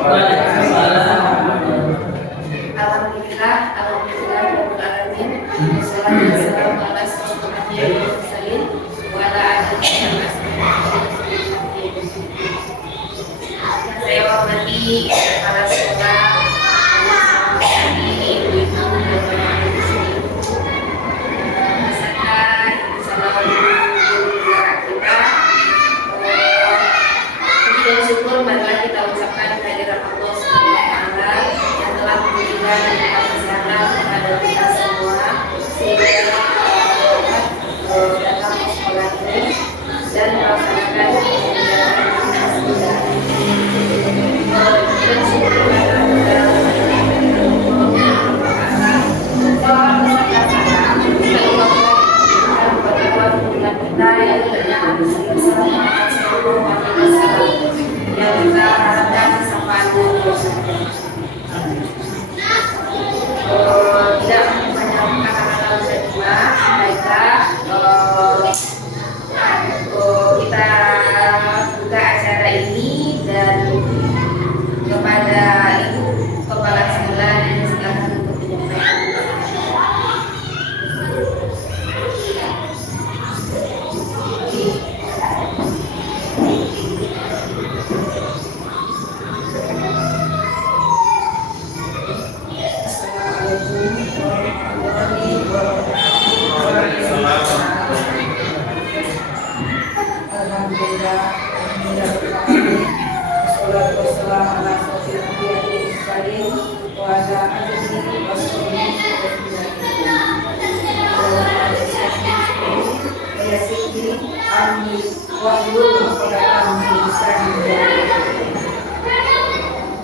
Alhamdulillah, Rabbil alamin. Wassalatu wassalamu ala asyrofil anbiya'i wal mursalin wa ala alihi wa sahbihi. Saya hormati para sekolah, ibu-ibu dan bapak-bapak beserta salam guru kita. Puji dan syukur marilah kita ucapkan kehadirat Allah Subhanahu wa taala yang telah memberikan kesehatan kepada kita semua sehingga kita datang ke sekolah ini dan melaksanakan kegiatan dan syukur yang kita harapkan kesampaannya tidak banyak kata-kata kedua baiklah kita buka acara ini dan kepada Ibu Kepala Sekolah dan silakan untuk menyampaikan.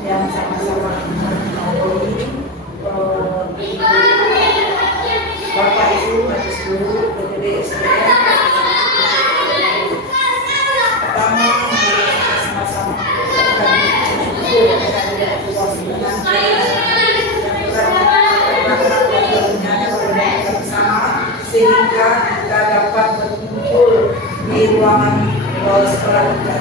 yang sama-sama mengetahui Bapak Ibu Majelis Guru PTD SDM pertama sama-sama sehingga kita dapat berkumpul di ruangan sekolah kita.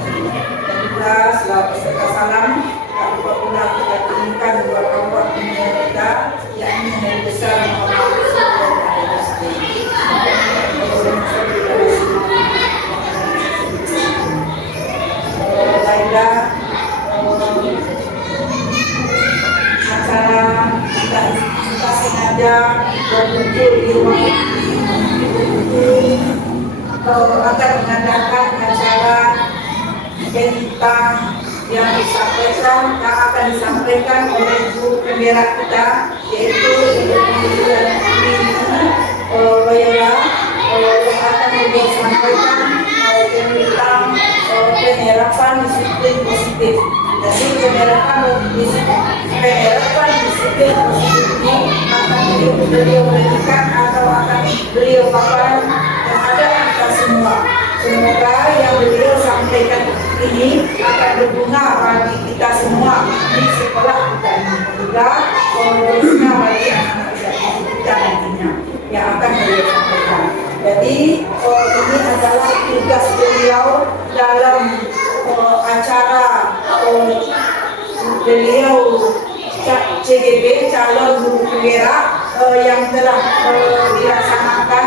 Dan kita selalu peserta salam kami pula kita inginkan dua kelompok kita yakni yang besar Muhammad baiklah acara kita sengaja berkumpul di ruangan akan mengadakan acara tentang yang akan disampaikan oleh Ibu Pembela kita, yaitu Ibu Loyola yang akan disampaikan tentang penerapan disiplin positif. Jadi penerapan disiplin positif ini akan beliau berikan atau akan beliau paparan kepada kita semua. Semoga yang beliau sampaikan ini akan berguna bagi kita semua di sekolah kita ini, juga berguna bagi anak-anak kita nantinya yang akan beliau sampaikan. Jadi ini adalah tugas beliau dalam acara beliau CGB calon guru penggerak yang telah dilaksanakan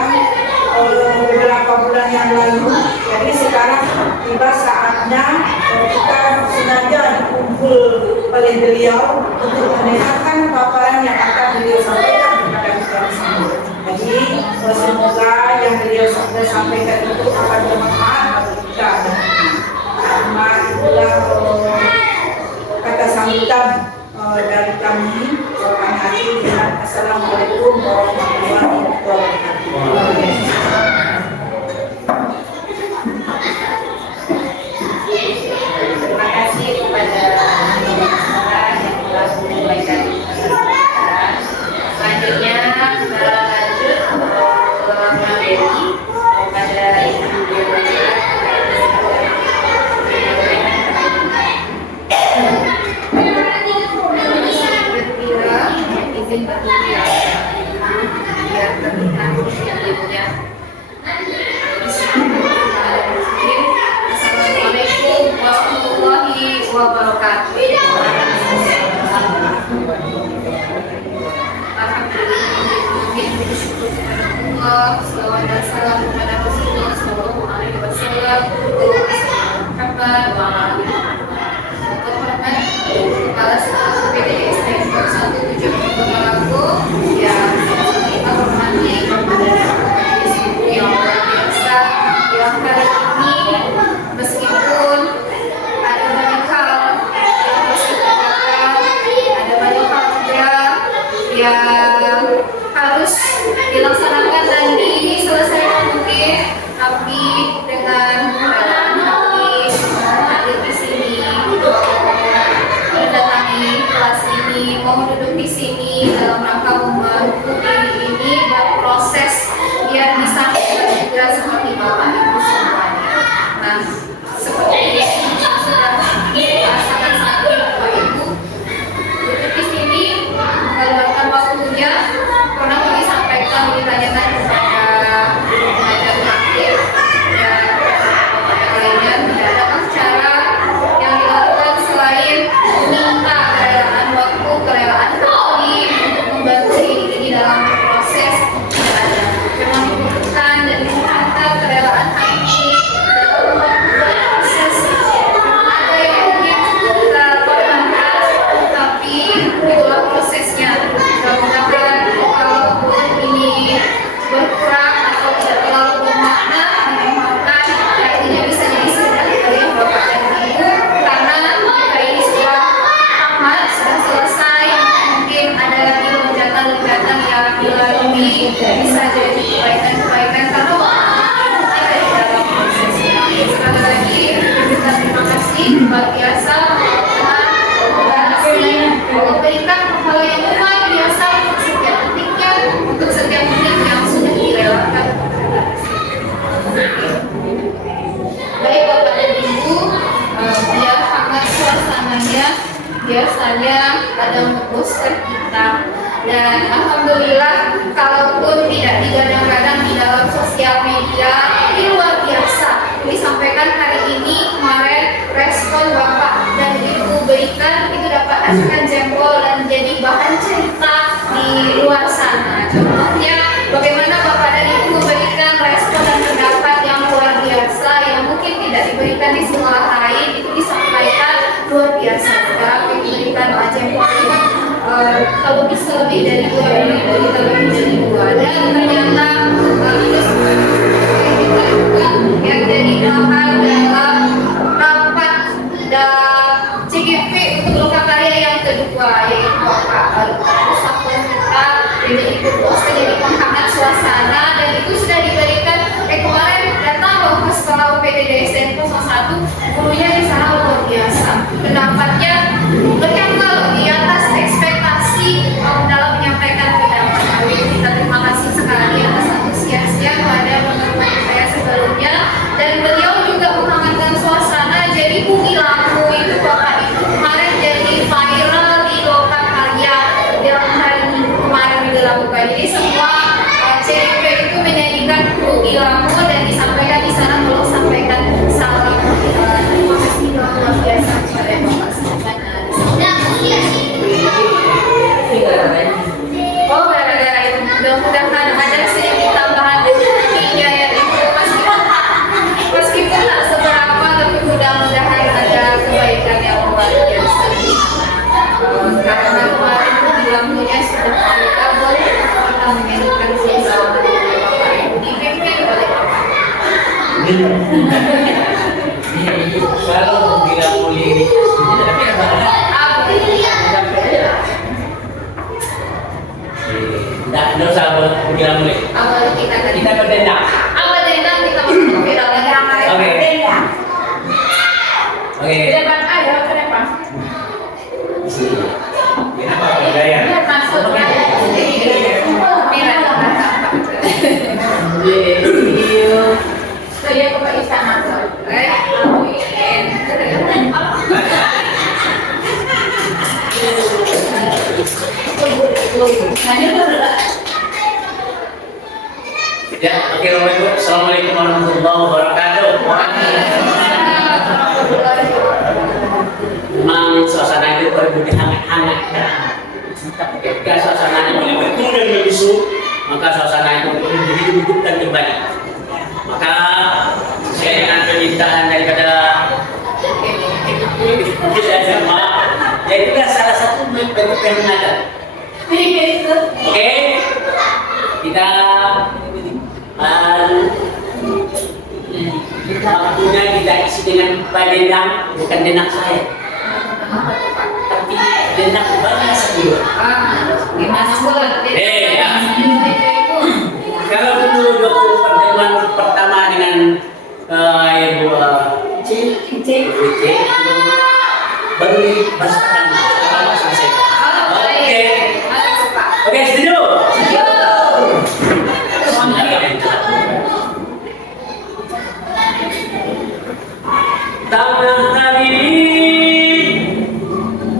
beberapa bulan yang lalu. Jadi sekarang tiba saatnya kita sengaja dikumpul oleh beliau untuk mendengarkan paparan yang akan beliau sampaikan kepada kita semua. Jadi semoga yang beliau sampaikan itu akan bermanfaat bagi kita. Karena itulah kata sambutan dari kami. Kami akhiri dengan Assalamualaikum warahmatullahi wabarakatuh. Terima kasih kepada orang yang telah menyampaikan acara. Selanjutnya kita lanjut ke materi kepada Ibu Dewi. Izin bertemu ya, biar terlihat videonya. Assalamualaikum warahmatullahi wabarakatuh. Allah, salawat dan salam kepada Rasulullah Sallallahu Alaihi Wasallam, Muhammad wa ala alihi Terhormat Kepala Sekolah PDS Tempo 17 Banglaku yang kita hormati kepada yang luar biasa yang hari ini meskipun ada banyak hal yang harus kita lakukan, ada banyak hal juga yang harus dilaksanakan dan diselesaikan mungkin, tapi dengan keadaan hati hadir di sini, mendatangi kelas ini, mau duduk di sini dalam rangka membantu diri ini dan proses biar bisa juga seperti Bapak Ibu semuanya. Nah, seperti yang sudah dirasakan saat ini Bapak Ibu duduk di sini meluangkan waktunya, karena mau disampaikan ditanyakan kepada pengajar praktik dan Bapak yang lainnya, tidak ada cara yang dilakukan selain meminta kerelaan waktu, kerelaan hati untuk membantu diri ini dalam proses yang ada. Memang dibutuhkan dan diminta kerelaan hati dalam melakukan proses. Ada yang mungkin kita perlahan, tapi itulah prosesnya. Mudah-mudahan kalaupun ini berkurang atau tidak terlalu bermakna, dimaafkan, artinya bisa jadi sudah oleh Bapak dan Ibu, karena kita ini sudah tamat, sudah selesai. Mungkin ada lagi loncatan-loncatan yang dilalui, bisa jadi kebaikan-kebaikan karena ada di dalam prosesnya. Sekali lagi kita terima kasih luar biasa memberikan hal yang luar biasa untuk setiap detiknya, untuk setiap menit yang sudah dilewatkan. Baik Bapak dan Ibu, biar hangat suasananya, biasanya ada poster kita, dan alhamdulillah kalaupun tidak digadang-gadang di dalam sosial media, ini luar biasa disampaikan hari ini. Kemarin respon Bapak dan Ibu berikan itu dapat hasilkan jempol dan jadi bahan cerita di luar sana. Contohnya bagaimana Bapak dan Ibu memberikan respon dan pendapat yang luar biasa yang mungkin tidak diberikan di sekolah lain, itu disampaikan luar biasa. Sekarang diberikan doa jempol ini kalau bisa lebih dari 2.000, kita lebih dari 2, dan ternyata itu kita juga yang jadi bahan dalam rapat dan CGP untuk lokakarya yang kedua, yaitu Bapak Pusat kita jadi ikut poster, jadi menghangat suasana, dan itu sudah diberikan kemarin datang loh ke sekolah UPTD Tempo 1, gurunya di sana luar biasa, pendapatnya berkata di atas ekspektasi dalam menyampaikan pendapat. Kita terima kasih sekali atas antusiasnya kepada teman-teman saya sebelumnya, dan beliau juga menghangatkan suasana. Jadi Bumi Lampu itu Bapak Ibu kemarin jadi viral di lokakarya yang hari Minggu kemarin dilakukan. Jadi semua CP itu menyanyikan Bumi Lampu dan disampaikan di sana, belum sampaikan salam terima kasih luar biasa kepada Bapak semua. Oh, gara-gara itu mudah-mudahan ada sedikit tambahan rezekinya ya Ibu, meskipun tak seberapa, tapi mudah-mudahan ada kebaikan yang luar biasa di sana. Karena kemarin bilangnya sudah kabul, kita menyanyikan selamat oleh Bapak Ibu, dipimpin oleh Bapak. Kalau bilang boleh, tapi tidak sabar bilang boleh. Awal kita berdendam. Awal dendam kita masuk ke dalam ramai. Oke. Ke depan ayo, ke depan. Kenapa bergaya? Masuk ya. Saya ke istana. Ya, oke, Assalamualaikum warahmatullahi wabarakatuh. Waalaikumsalam warahmatullahi wabarakatuh. Tidak sama. Ya itulah salah satu bentuk permintaan. Oke, kita waktunya kita isi dengan denang, bukan denang saya, tapi denang banyak sekali. Gimana pula? Ya. Kalau dulu waktu pertemuan pertama dengan Ibu C, baru bahas pertama. Sekarang selesai. Oke, setuju? Tanah hari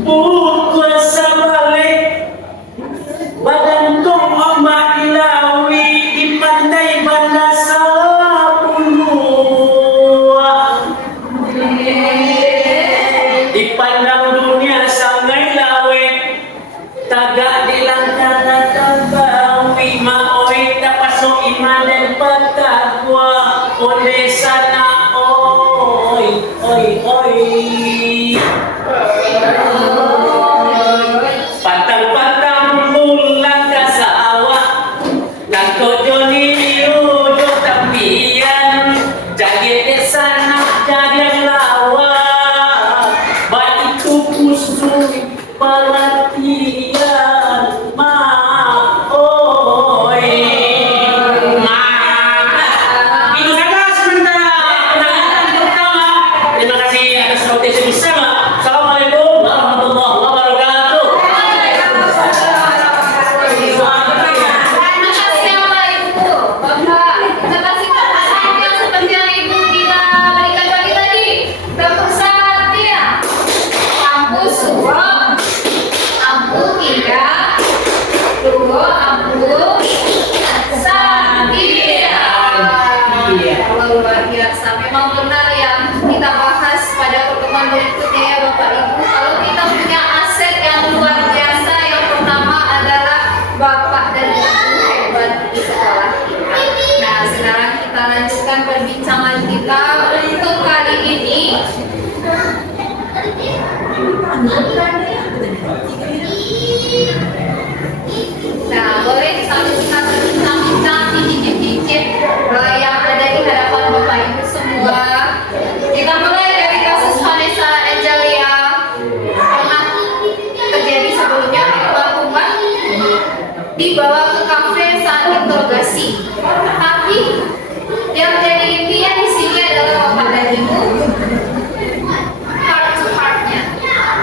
pukul sabalik badan tong ombak ilawi di pantai Banda Sapulua dipandang dunia sangai lawe tagak di lantana tabawi maoi tapasok iman dan patagwa oleh sana oi patang-patang bulan kasa awak langkau joni ujo tampian jadi desana jadi lawa baik itu kusui perhatian itu saja sementara penanganan pertama. Terima kasih atas rotasi bersama. Assalamualaikum warahmatullahi wabarakatuh. Terima kasih sama Ibu, Bapak. Terima kasih atas yang seperti yang Ibu Dina berikan pagi tadi. Perusahaan dia, kampus Suwon, Ampu 3, Duo Ampu, Satria. Luar biasa, memang benar yang kita bahas pada pertemuan berikutnya ya Bapak Ibu. Kalau kita punya aset yang luar biasa, yang pertama adalah Bapak dan Ibu hebat di sekolah kita. Nah, sekarang kita lanjutkan perbincangan kita untuk kali ini. Nah, boleh sambil kita berbincang-bincang, cicip-cicip yang ada di hadapan Bapak Ibu semua. Kita mulai dari kasus Vanessa Angelia. Pernah terjadi sebelumnya hukuman dibawa ke kafe saat interogasi. Tapi yang jadi intinya di sini adalah Bapak dan Ibu. Heart to heart-nya.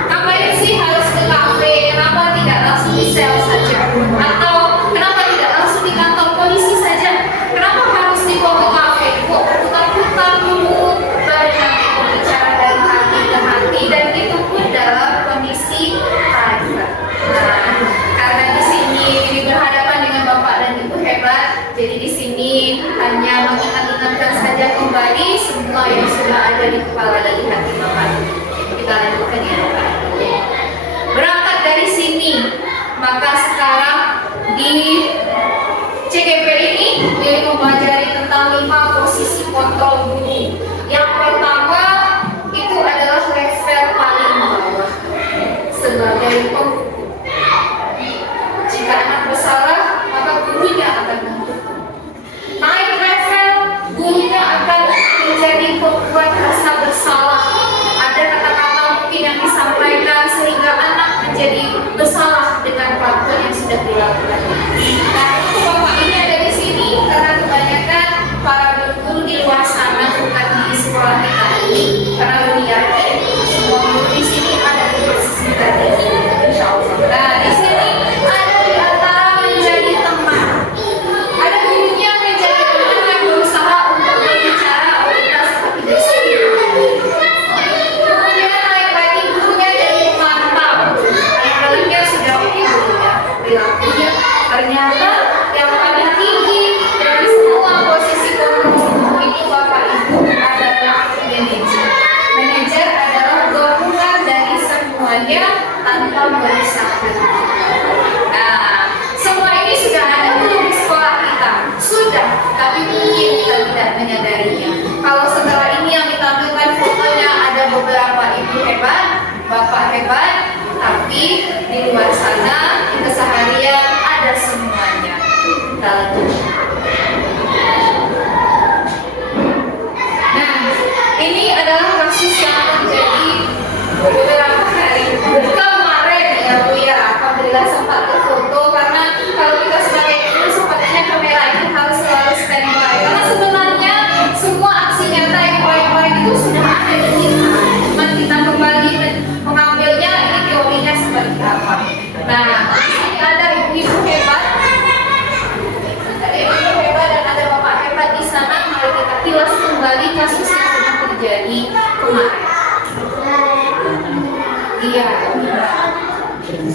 Ngapain sih harus ke kafe? Kenapa tidak langsung di sel saja? Atau kenapa tidak langsung di kantor polisi saja? Kenapa harus dibawa ke kafe? Kok putar-putar dulu baru nanti berbicara dari hati ke hati, dan itu pun dalam kondisi private. Nah, karena di sini berhadapan dengan Bapak dan Ibu hebat, jadi di sini hanya mengingat-ingatkan saja kembali semua yang sudah ada di kepala dan di hati Bapak. Kita lanjutkan ya Bapak. Berangkat dari sini, maka sekarang di CGP ini jadi mempelajari tentang 5 posisi kontrol guru. Yang pertama itu adalah level paling bawah sebagai penghukum. Jika anak bersalah, maka gurunya akan menghukum. Naik level, gurunya akan menjadi pembuat rasa bersalah. Ada kata-kata mungkin yang disampaikan sehingga anak menjadi bersalah dengan perbuatan yang sudah dilakukan. Nah, Bapak ini ada di sini karena kebanyakan para guru di luar sana, bukan di sekolah kita ini, karena kami yakin semua guru di sini ada di posisi tadi. Insya Allah. Nah, di sini ada di antara menjadi teman. Ada gurunya menjadi teman yang berusaha untuk berbicara kita seperti di sini. Kemudian naik lagi gurunya jadi mantap. Anak-anaknya sudah oke gurunya, perilakunya. Ternyata yang paling tinggi dari semua posisi guru itu Bapak Ibu adalah manajer. Manajer adalah gabungan dari semuanya tanpa merusak. Nah, semua ini sudah ada belum di sekolah kita? Sudah, tapi mungkin kita tidak menyadarinya. Kalau setelah ini yang ditampilkan fotonya ada beberapa ibu hebat, Bapak hebat, tapi di luar sana di keseharian ada semuanya. Kita lanjut. Nah, ini adalah kasus yang terjadi beberapa hari kemarin ya Bu ya. Alhamdulillah sempat terfoto, karena kalau kita sebagai guru sepertinya kamera ini harus selalu standby, karena sebenarnya semua aksi nyata yang proyek-proyek itu sudah ada di kita. Cuma kita kembali mengambilnya, ini teorinya seperti apa. Nah, ini ada ibu-ibu hebat, dan ada bapak hebat di sana. Mari kita kilas kembali kasus yang sedang terjadi kemarin. Iya.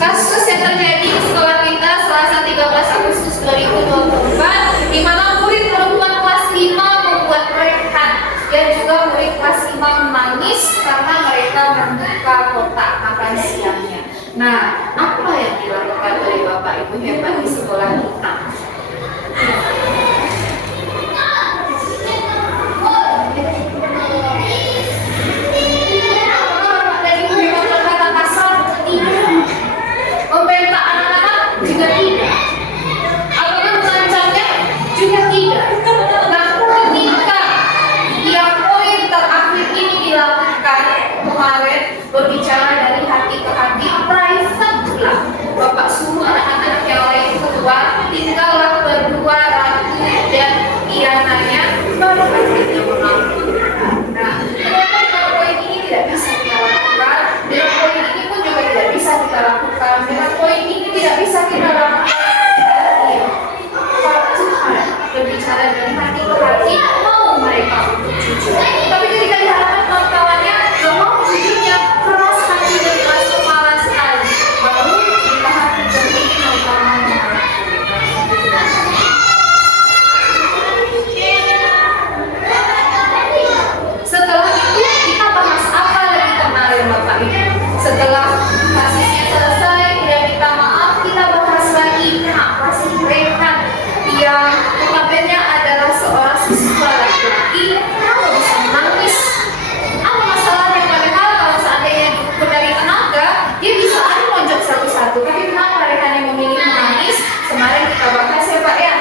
Kasus yang terjadi di sekolah kita Selasa 13 Agustus 2024, di mana murid perempuan kelas 5 membuat rehat dan juga murid kelas 5 menangis karena mereka membuka kotak makan siangnya. Nah, apa yang dilakukan oleh Bapak Ibu hebat di sekolah kita? Membentak anak-anak juga tidak. Apakah mengancamnya juga tidak. Nah, ketika yang poin terakhir ini dilakukan kemarin, berbicara dari hati ke hati, private pula. Bapak suruh anak-anak yang lain keluar, tinggallah berdua Ratu dan Iananya, baru akhirnya mengaku. Nah, kenapa poin ini tidak bisa kita lakukan? Dan poin ini pun juga tidak bisa kita lakukan. Dengan poin ini tidak bisa kita lakukan. Kalau Tuhan berbicara dari hati ke hati, mau mereka untuk jujur. Tapi ketika dihadapkan kawan-kawannya, gak mau jujurnya, keras hati dan keras kepala sekali. Baru ditahan menjadi kawan-kawannya. Setelah itu kita bahas apa lagi kemarin Bapak Ibu? Setelah kasusnya selesai dan minta maaf, kita bahas lagi kenapa sih rehat yang notabene adalah seorang siswa laki-laki kenapa bisa menangis? Apa masalahnya? Padahal kalau seandainya diukur dari tenaga, dia bisa aja lonjok satu-satu. Tapi kenapa rehat yang memilih menangis? Kemarin kita bahas ya Pak ya,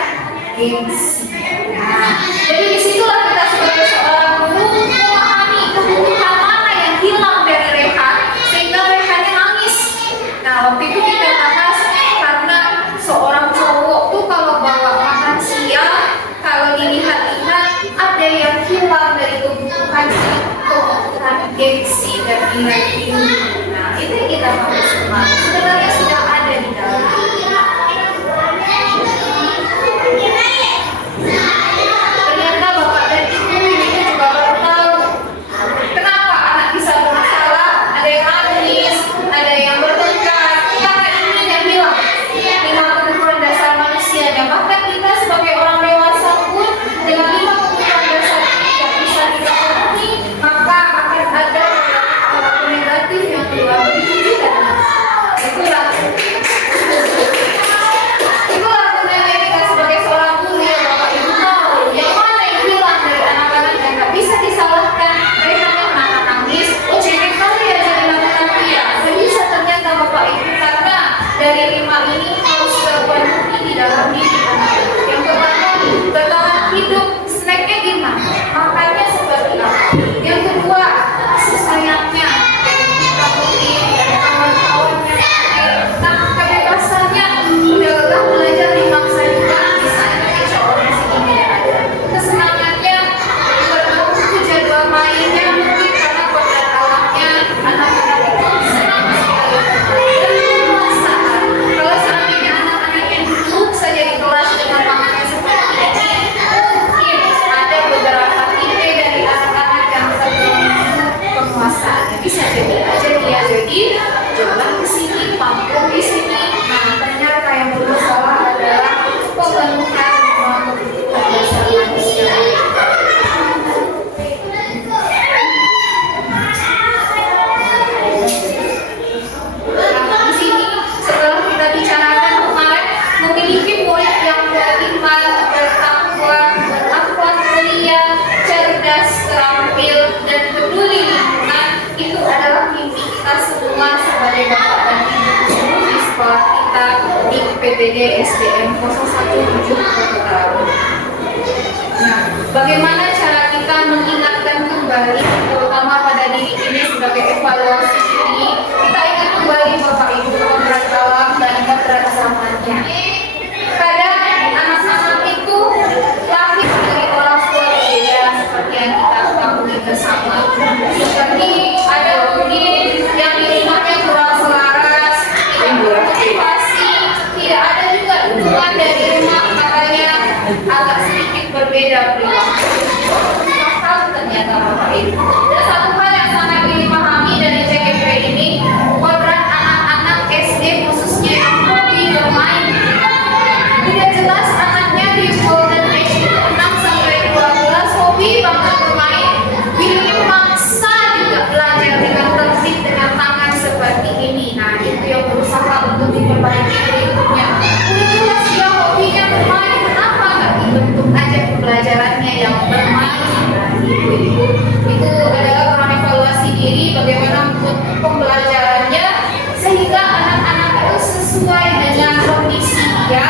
gengsi. Nah, jadi disitulah kita sebagai seorang guru memahami kebutuhan mana yang hilang dari rehat sehingga rehatnya nangis. Nah, waktu itu kita bahas karena seorang cowok tuh kalau bawa makan siang, kalau dilihat-lihat ada yang hilang dari kebutuhan gengsi dan nilai tinggi. Nah, itu yang kita bahas kemarin. Sebenarnya sudah ada di dalam. Ternyata Bapak dan Ibu ini juga baru tahu kenapa anak bisa bermasalah, ada yang nangis, ada yang bertengkar, karena ini yang hilang kebutuhan dasar manusianya. Bahkan kita sebagai orang dewasa pun dengan 5 kebutuhan dasar ini yang bisa kita penuhi, maka akan ada perilaku negatif yang keluar. Begitu juga. Itulah gunanya kita sebagai seorang guru ya Bapak Ibu tahu yang mana yang hilang dari anak-anak yang nggak bisa disalahkan. Mereka yang anak nangis, oh cengeng kali ya jadi laki-laki ya. Nggak bisa ternyata Bapak Ibu, karena dari 5 ini harus terpenuhi di dalam diri anak. Yang pertama, bertahan hidup, snacknya gimana? Makannya seperti apa? Yang kedua, kasih sayangnya dari kita mungkin dari kawan-kawannya. Nah, kebebasannya udah lelah belajar dimaksa juga bisa insya Allah di sini ada. Kesenangannya bertemu jadwal mainnya mungkin karena kodrat alamnya anak-anak itu senang sekali. Dan kekuasaan. Kalau seandainya anak-anak yang duduk saja di kelas dengan tangannya seperti ini, mungkin ada beberapa tipe dari anak-anak yang penguasaannya bisa jadi aja dia jadi jalan ke sini, panggung di sini. Nah, ternyata yang bermasalah adalah pemenuhan kebutuhan dasar manusia. Nah, di sini setelah kita bicarakan kemarin memiliki murid yang beriman, bertakwa, berakhlak mulia, cerdas, terampil, dan peduli lingkungan, itu adalah mimpi kita semua. PDD SDN 017 Kota Taru. Nah, bagaimana cara kita mengingatkan kembali, terutama pada diri ini sebagai evaluasi diri, kita ingat kembali Bapak Ibu kodrat alam dan kodrat zamannya. Kadang anak-anak itu lahir dari orang tua berbeda seperti yang kita ketahui bersama. Seperti ada mungkin yang di rumahnya kurang selaras, tidak bermotivasi, tidak ada juga dukungan dari rumah, makanya agak sedikit berbeda perilaku. Hal ternyata Bapak Ibu. Dan satu hal yang sangat dipahami dari CGP ini, kodrat anak-anak SD khususnya yang hobi bermain. Tidak jelas anaknya di golden age 6 sampai 12 hobi banget bermain. Bila maksa juga belajar dengan tertib dengan tangan seperti ini. Nah, itu yang berusaha untuk diperbaiki berikutnya. Udah jelas dia hobinya bermain, kenapa nggak dibentuk aja pembelajarannya yang bermain? Nah, itu adalah peran evaluasi diri bagaimana untuk pembelajarannya sehingga anak-anak itu sesuai dengan kondisi dia,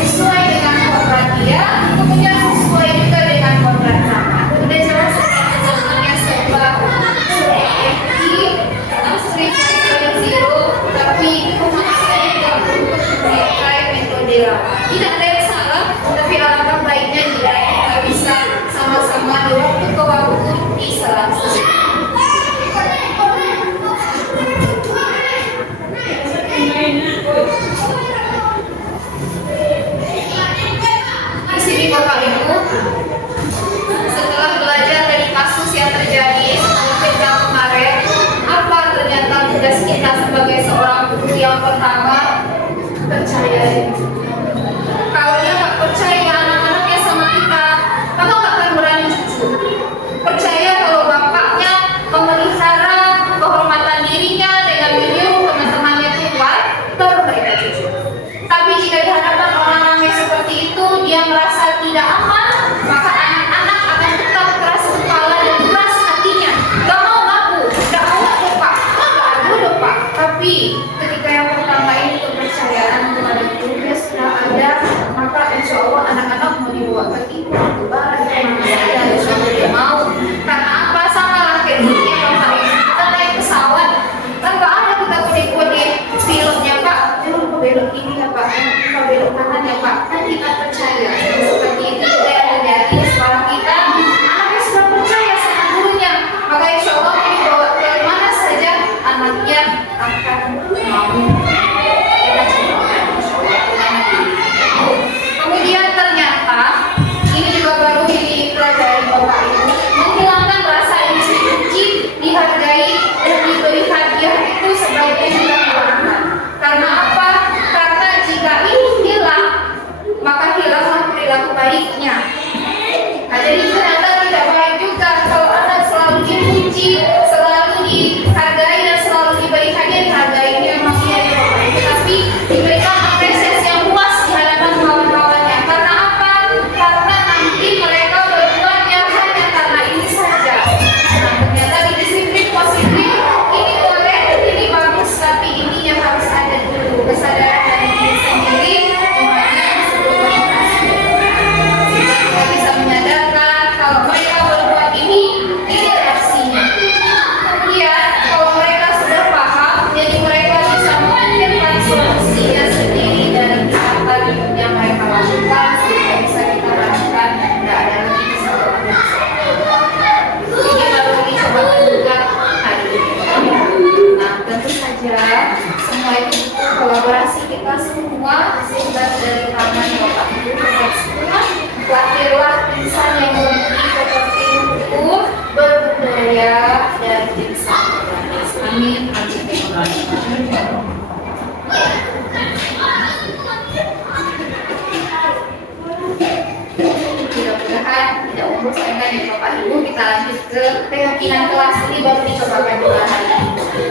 sesuai dengan kodrat dia, kemudian sesuai juga dengan kodrat zaman. Udah jelas zamannya serba seperti zero, tapi kemudian juga untuk memakai metode lama. Tidak ada yang salah, tapi alangkah baiknya jika kita bisa sama-sama di waktu ke waktu diselang-seling. Di sini Bapak Ibu, setelah belajar dari kasus yang terjadi seperti yang kemarin, apa ternyata tugas kita sebagai seorang guru yang pertama? Percaya. Kalau dia nggak percaya anak-anaknya sama kita, maka nggak akan berani jujur. Percaya kalau bapaknya memelihara kehormatan dirinya dengan menyuruh teman-temannya keluar, baru mereka jujur. Tapi jika dihadapkan orang-orang yang seperti itu, dia merasa tidak aman, maka anak-anak akan tetap keras kepala dan keras hatinya. Gak mau ngaku, gak mau ngaku Pak, gak ada Pak. Tapi ketika yang pertama ini kepercayaan kepada guru dia sudah ada, maka insya Allah anak-anak mau dibawa ke timur, ke barat, ke mana saja, insya Allah dia mau. Karena apa? Sama lah kayak gini Bapak Ibu, kita naik pesawat, kan gak ada kita kode-kode pilotnya Pak, jangan lupa belok ini ya Pak, lupa belok kanan ya Pak, kan kita percaya. Seperti itu juga yang terjadi sekarang kita, anaknya sudah percaya sama gurunya, maka insya Allah mau dibawa ke mana saja anaknya akan mau. Kemudian ternyata ini juga baru dipelajari Bapak Ibu, menghilangkan rasa iri benci, dihargai dan diberi hadiah itu sebaiknya juga dilakukan. Karena apa? Karena jika ini hilang, maka hilanglah perilaku baiknya. Nah, jadi ternyata tidak baik juga kalau anak selalu dipuji, selalu dihargai dan selalu diberi hadiah. Dihargai ini memang dia tapi diberikan apresiasi yang luas di hadapan kawan-kawannya. Karena apa? Karena nanti mereka berbuatnya hanya karena ini saja. Nah, ternyata di disiplin positif ini boleh, ini bagus, tapi ini yang harus ada dulu kesadaran dari diri sendiri. Kita bisa menyadarkan kalau mereka berbuat ini reaksinya. Kemudian kalau mereka sudah paham, jadi mereka bisa memikirkan solusinya sendiri dari apa yang mereka lakukan sehingga bisa kita lakukan tidak ada lagi kesalahan. Ini baru dicoba juga hari ini. Nah, tentu saja semua itu butuh kolaborasi kita semua sehingga dari tangan Bapak Ibu kita semua lahirlah insan yang berbudi pekerti hukum, berbudaya dan insan berbaris. Amin. Mudah-mudahan tidak membosankan ya Bapak Ibu. Kita lanjut ke keyakinan kelas ini baru dicobakan juga hari ini.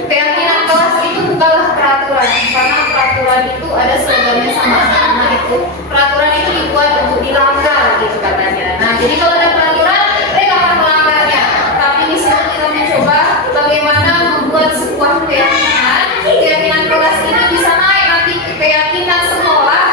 Keyakinan kelas itu bukanlah peraturan, karena peraturan itu ada slogannya sama itu. Peraturan itu dibuat untuk dilanggar gitu katanya. Nah, jadi kalau ada peraturan, mereka akan melanggarnya. Tapi di sini kita mencoba bagaimana membuat sebuah keyakinan kelas ini bisa naik nanti ke keyakinan sekolah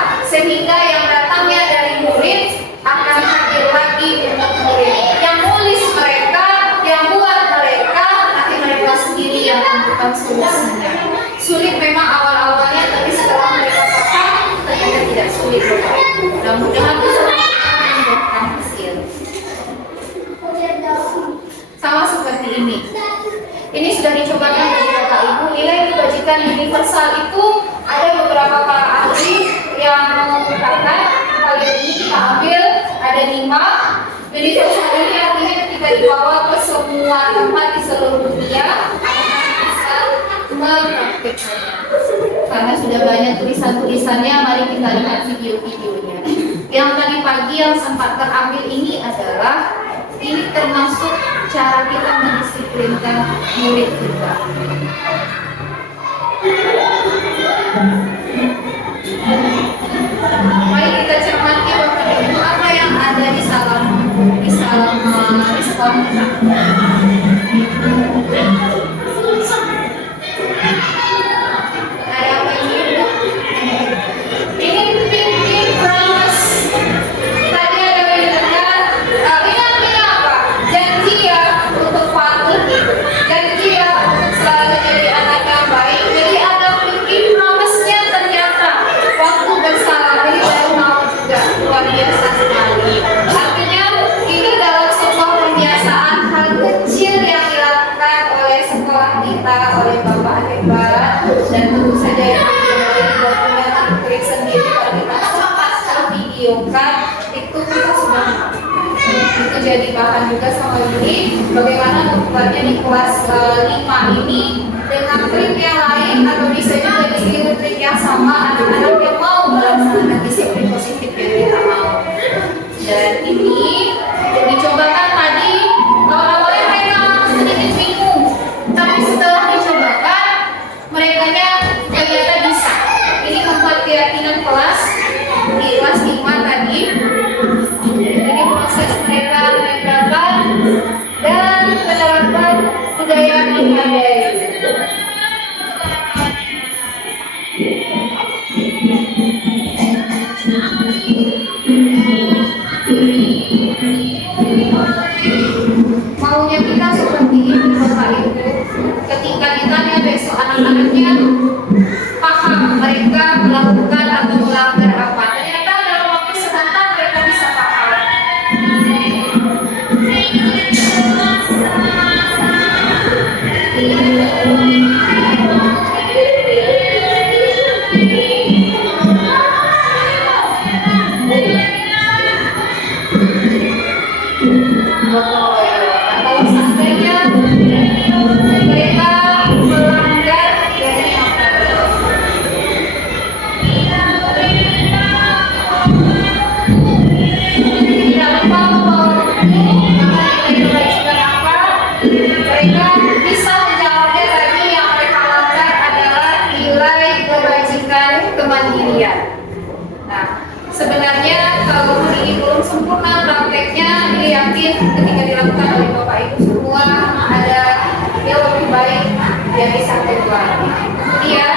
yang menemukan solusinya. Sulit memang awal-awalnya, tapi setelah mereka paham ternyata tidak sulit Bapak Ibu. Mudah-mudahan bisa membuahkan hasil. Sama seperti ini. Ini sudah dicobakan bagi Bapak Ibu. Nilai kebajikan universal itu ada beberapa para ahli yang mengungkapkan. Kali ini kita ambil ada 5. Universal ini artinya ketika dibawa ke semua tempat di seluruh dunia, anak bisa mempraktikkannya. Karena sudah banyak tulisan-tulisannya, mari kita lihat video-videonya. Yang tadi pagi yang sempat terambil ini adalah ini termasuk cara kita mendisiplinkan murid kita. Mari kita cermati Bapak Ibu apa yang ada di sekolah kita. Ada apa ini? Ini pimpin promise. Tadi ada beritanya. Ini artinya apa? Janji ya untuk patuh, janji ya untuk selalu jadi anak yang baik. Jadi ada pimpin promise-nya ternyata waktu bersama. Jadi baru mau juga luar biasa sekali. Artinya ini dalam sebuah pembiasaan hal kecil yang dilakukan oleh sekolah kita, oleh Bapak hebat, dan tentu saja yang punya trik sendiri kalau kita sempat videokan itu kita sudah melakukan. Itu jadi bahan juga sama ini bagaimana membuatnya di kelas 5 ini dengan trik yang lain atau bisa juga ditiru trik yang sama anak-anak yang mau melaksanakan disiplin positif yang kita mau. Dan ini dicobakan tadi awal-awalnya mereka sedikit bingung, tapi setelah dicobakan mereka ternyata bisa. Ini membuat keyakinan kelas di kelas 5 tadi. Ini proses mereka menegakkan dan menerapkan budaya menghargai. Maunya kita seperti ini Bapak Ibu. Ketika ditanya besok anak-anaknya paham mereka melakukan atau melanggar apa, ternyata dalam waktu sebentar mereka bisa paham. Kalau seandainya mereka melanggar dari apa? Tidak lupa bahwa mereka juga apa? Mereka bisa menjawabnya tadi yang mereka langgar adalah nilai kebajikan kemandirian. Nah, sebenarnya kalau hari ini belum sempurna prakteknya, ini yakin ketika dilakukan oleh Bapak Ibu semua ada yang lebih baik yang bisa keluar. Kemudian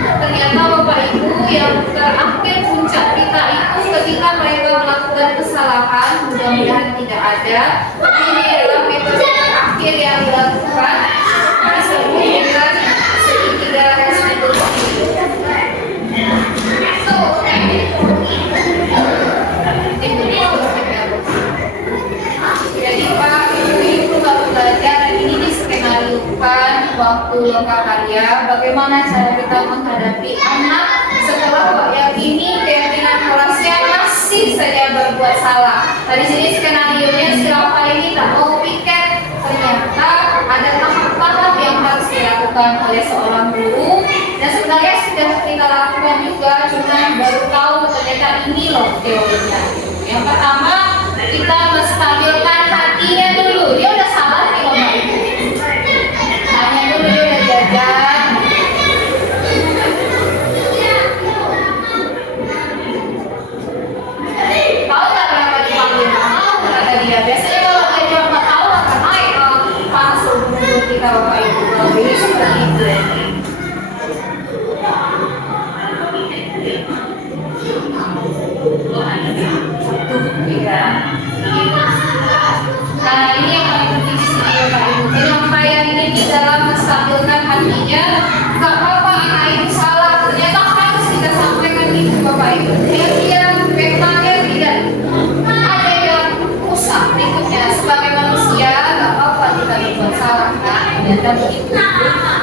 ternyata Bapak Ibu yang terakhir puncak kita itu ketika mereka melakukan kesalahan, mudah-mudahan tidak ada. Tapi ini adalah metode terakhir yang dilakukan disebut dengan segitiga restitusi. Jadi Pak Ibu baru belajar ini diskenariokan waktu lokakarya bagaimana cara kita menghadapi anak setelah Pak yakini keyakinan kelasnya masih saja berbuat salah. Di sini skenarionya siapa ini tak mau piket, ternyata ada tahap-tahap yang harus dilakukan oleh seorang guru dan sebenarnya sudah kita lakukan juga, cuma baru tahu ternyata ini loh teorinya. Yang pertama kita menstabilkan hatinya dulu. Dia udah salah nih Bapak Ibu. Tanya dulu dia udah jajan. Tahu nggak kenapa dipanggil nama? Kata dia. Biasanya kalau dia jawab nggak tahu karena langsung menurut kita Bapak Ibu. Jadi seperti itu. Nah ini yang paling penting di sini Bapak Ibu. Penyampaian ini dalam menstabilkan artinya nggak apa-apa anak itu salah, ternyata harus kita sampaikan itu Bapak Ibu. Dia memangnya tidak ada yang rusak berikutnya sebagai manusia, nggak apa-apa kita berbuat salah kan, dan begitu.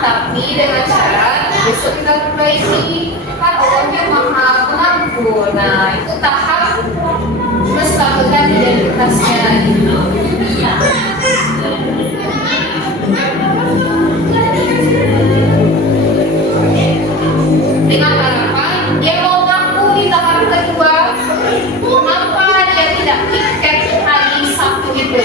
Tapi dengan syarat besok kita perbaiki, kan Allahnya maha pengampun. Nah itu tahap menstabilkan identitasnya gitu. Dengan harapan dia mau ngaku di tahap kedua, mengapa dia tidak tiket hari Sabtu itu.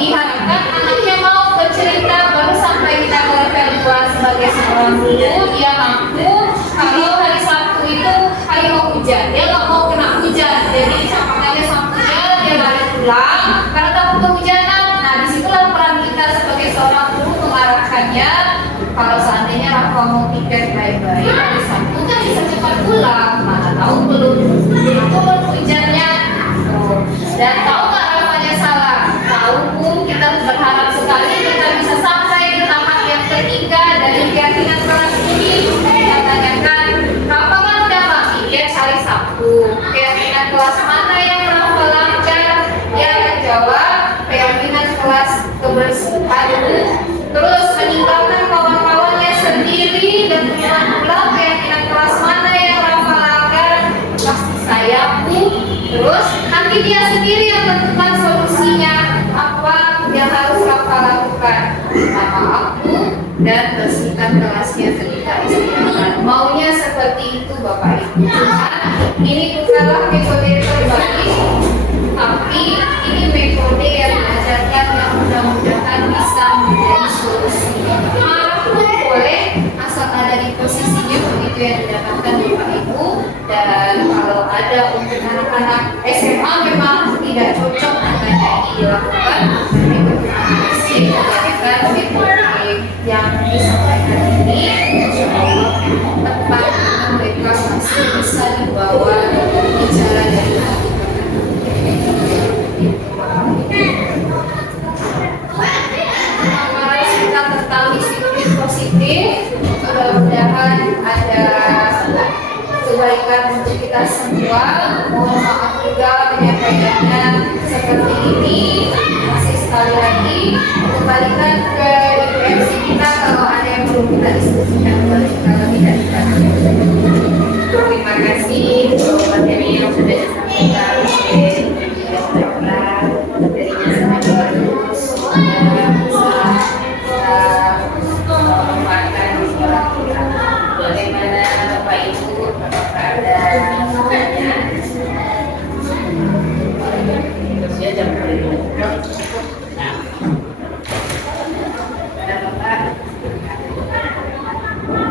Diharapkan anaknya mau bercerita baru sampai kita ke level 2 sebagai seorang guru. Dia ngaku kalau hari Sabtu itu hari mau hujan, dia nggak mau kena hujan, jadi campaknya Sabtunya dia balik pulang karena takut kehujanan. Nah disitulah peran kita sebagai seorang guru mengarahkannya. Kalau seandainya Rafa mau tiket baik-baik hari Sabtu kan bisa cepat pulang, mana tahu belum turun hujannya. Dan tahu nggak Rafanya salah? Tahu pun kita berharap sekali kita bisa sampai di tahap yang ketiga dari keyakinan kelas ini. Kita tanyakan, Rafa kan udah nggak tiket hari Sabtu, keyakinan kelas mana yang Rafa langgar? Dia akan jawab keyakinan kelas kebersihan, terus meninggalkan kawan-kawannya sendiri dan berulang-ulang keyakinan kelas mana yang Rafa langgar, pasti saya pun. Terus nanti dia sendiri yang tentukan solusinya apa yang harus Rafa lakukan. Nama aku dan bersihkan kelasnya ketika istirahat. Maunya seperti itu Bapak Ibu. Ini bukanlah metode terbaik, tapi ini metode yang diajarkan yang mudah-mudahan bisa menjadi solusi. Marah pun boleh asal ada di posisinya begitu yang didapatkan Bapak Ibu. Dan kalau ada untuk anak-anak SMA memang tidak cocok makanya ini dilakukan. Tapi kebanyakan metode yang disampaikan ini insya Allah tepat mereka masih bisa dibawa bicara dari hati. Mari kita tentang disiplin positif, mudah-mudahan ada kebaikan untuk kita semua. Mohon maaf juga menyampaikannya seperti ini. Masih sekali lagi kembalikan ke IPMC kita kalau ada yang belum kita diskusikan kalau tidak kita. Terima kasih untuk materi yang sudah disampaikan oleh dari jasa bagus semuanya bisa memanfaatkan sekolah kita. Bagaimana Bapak Ibu, apakah ada pertanyaan? Saya jam berapa? Ada Bapak?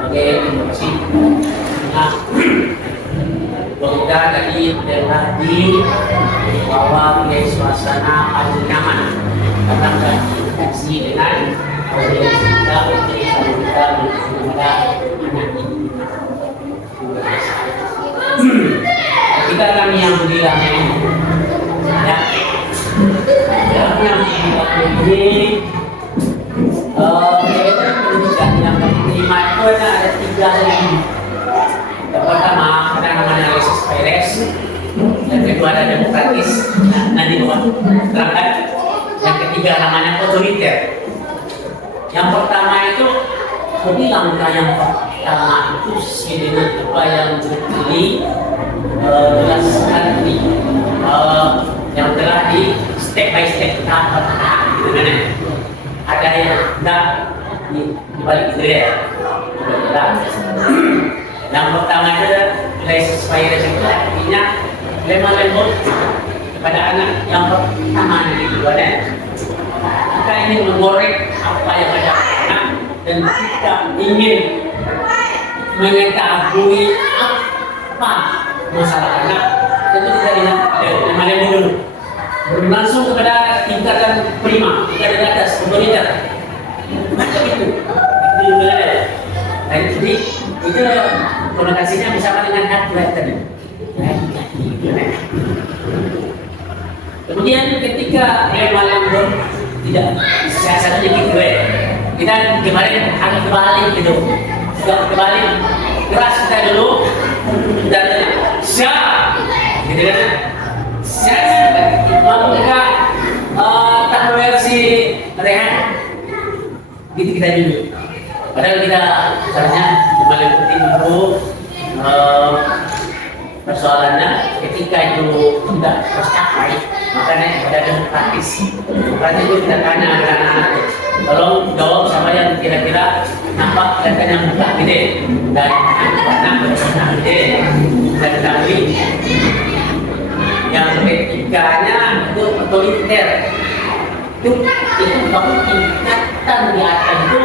Oke, terima kasih. Nah, kita tadi telah dibawa ke suasana paling nyaman karena kasih dengan audiens kita untuk kita kepada anak ini. Kita kami yang bilang ya, yang ini pendidikan yang diterima itu ada 3 lagi. Yang pertama ada namanya Lesis Paires, yang kedua ada demokratis, nanti terangkan. Yang ketiga namanya otoriter. Yang pertama itu bilang yang pertama itu sesuai dengan apa yang terpilih jelaskan di yang telah di step by step tahap ada yang tidak di balik itu ya. Yang pertama itu Lesis Paires itu artinya lemah lembut kepada anak yang pertama itu ada. Kita ingin menggoreng apa yang ada anak dan kita ingin mengetahui apa masalah anak. Tentu kita lihat lemah lembut dulu. Langsung kepada tingkatan prima, kita di atas otoriter. Macam itu. Dan jadi itu konotasinya bersama dengan hati tadi. Kemudian ketika lemah lembut tidak biasanya gitu kita kemarin agak kebalik gitu, agak kebalik keras kita dulu dan siap gitu kan, siap mau kita tak versi rehat gitu kita dulu. Padahal kita sebenarnya yang paling penting itu persoalannya ketika itu tidak tercapai, makanya ada demokratis. Makanya itu kita tanya anak-anak, tolong jawab sama yang kira-kira nampak kelihatannya muka gede dan anak bersama gede dan ketahui yang ketiganya itu otoriter. Itu kalau tingkatan di atas itu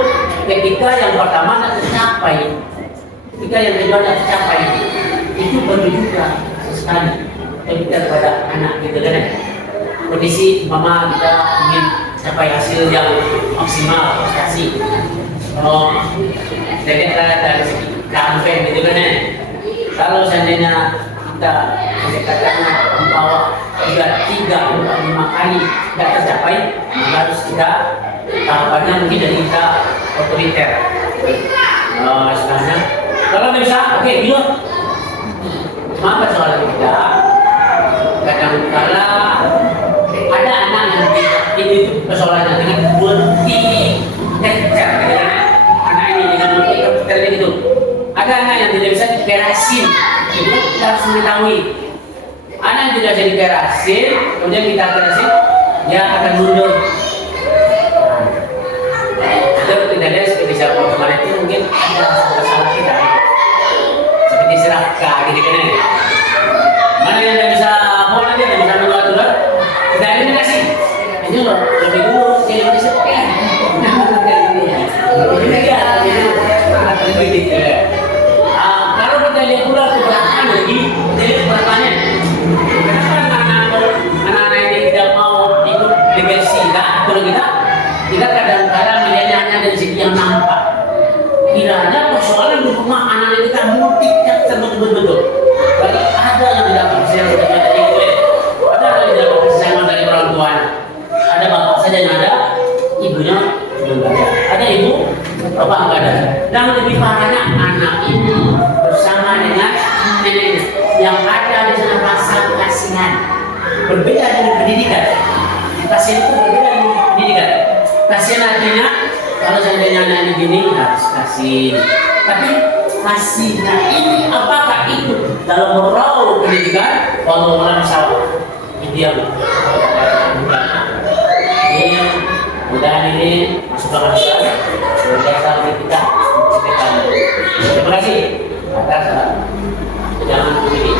ketika yang pertama tidak tercapai, ketika yang kedua tidak tercapai, itu perlu juga sekali kita kepada anak gitu kan. Kondisi mama kita ingin capai hasil yang maksimal prestasi. Kalau saya dari segi campaign gitu kan. Kalau seandainya kita pendekatannya membawa 3, 4, 5 kali tidak tercapai, harus kita tahapannya mungkin dari kita otoriter. Istilahnya kalau nggak bisa, oke, dulu. Cuma persoalan kita kadang-kala ada anak yang ini persoalannya dengan multi tekster, anak ini dengan multi tekster itu. Ada anak yang tidak bisa dikerasin, itu kita harus mengetahui. Anak yang tidak bisa dikerasin, kemudian kita kerasin, dia akan mundur. Itu tidak ada seperti siapa kemarin itu mungkin ada salah kita. Seperti Serafka gitu kan. Mana yang tidak bisa bola dia tidak bisa mengatur, kita eliminasi. Ini loh lebih dulu eliminasi oke. Kalau kita lihat pula keberatan lagi, jadi pertanyaannya, kenapa anak-anak ini tidak mau ikut legasi? Kalau kita kadang-kadang melihatnya hanya dari segi yang nampak. Kiranya persoalan di rumah anak kita multi betul-betul. Bagi ada yang tidak percaya dengan itu, ada yang tidak percaya dari orang tuanya. Ada bapak saja yang ada, ibunya belum ada. Ada ibu, bapak nggak ada. Dan lebih parahnya anak ini bersama dengan neneknya yang ada di sana rasa kasihan. Berbeda dengan pendidikan. Kasihan itu berbeda dengan pendidikan. Kasihan artinya kalau seandainya anak ini gini harus kasih. Tapi kasihnya ini apakah itu dalam merauh pendidikan kalau malam sawah dia ini mudah ini masuk ke masyarakat biasa kita terima kasih atas jangan begini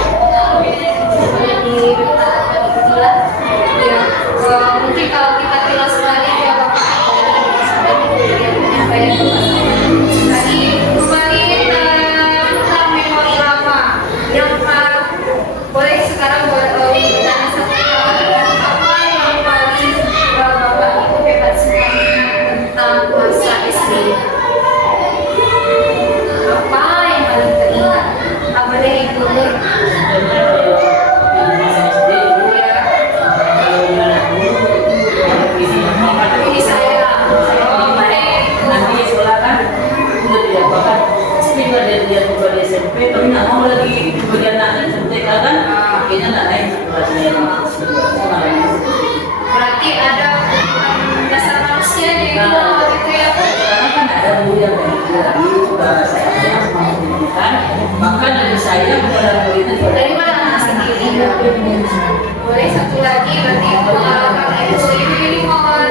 mungkin kalau kita kilas lagi ya Bapak tadi kembali tentang memori lama yang boleh sekarang bertanya satu apa yang paling Bapak itu hebat sekali tentang masa SD, apa yang paling teringat apa dari dulu ini saya nanti sekolah kan udah tidak bahkan setelah dia buka di SMP tapi nggak mau lagi kemudian anak SMP kan akhirnya nggak naik berarti ada dasar manusia gitu ya karena kan ada guru yang dari saya mau pendidikan maka dari saya kepada guru itu dari mana anak sendiri boleh satu lagi berarti pengalaman itu ini mohon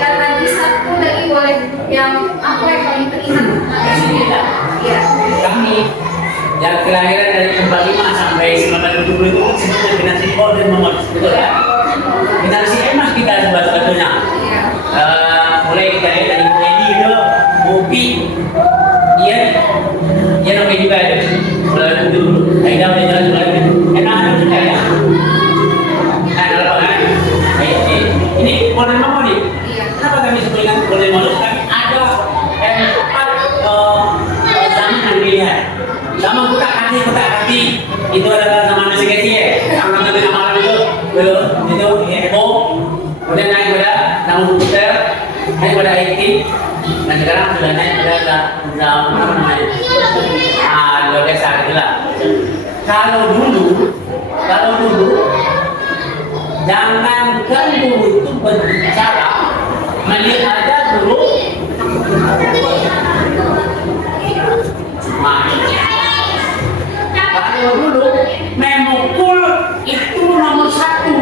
dan lagi satu lagi boleh yang apa yang paling teringat anak sendiri ya kami yang kelahiran dari 45 sampai 1970 itu sebenarnya generasi golden moment betul ya. Generasi emas kita sebetulnya. Mulai kita lihat dari Edi itu, Bobi, dia oke juga itu. Mulai itu dulu, Aida udah jalan lagi. Enak juga ya. Nah, kalau kan, ini golden moment nih. Kenapa kami sebutkan golden moment? Kami ada 4 zaman yang dilihat. Zaman kutak hati itu adalah zaman masih kecil ya. Yang tengah malam itu heboh. Kemudian naik pada nama komputer, naik pada IT, Dan sekarang sudah naik udah apa namanya? 12 hari lah. Kalau dulu jangankan dulu itu berbicara, melihat aja dulu. Kalau dulu memukul itu nomor 1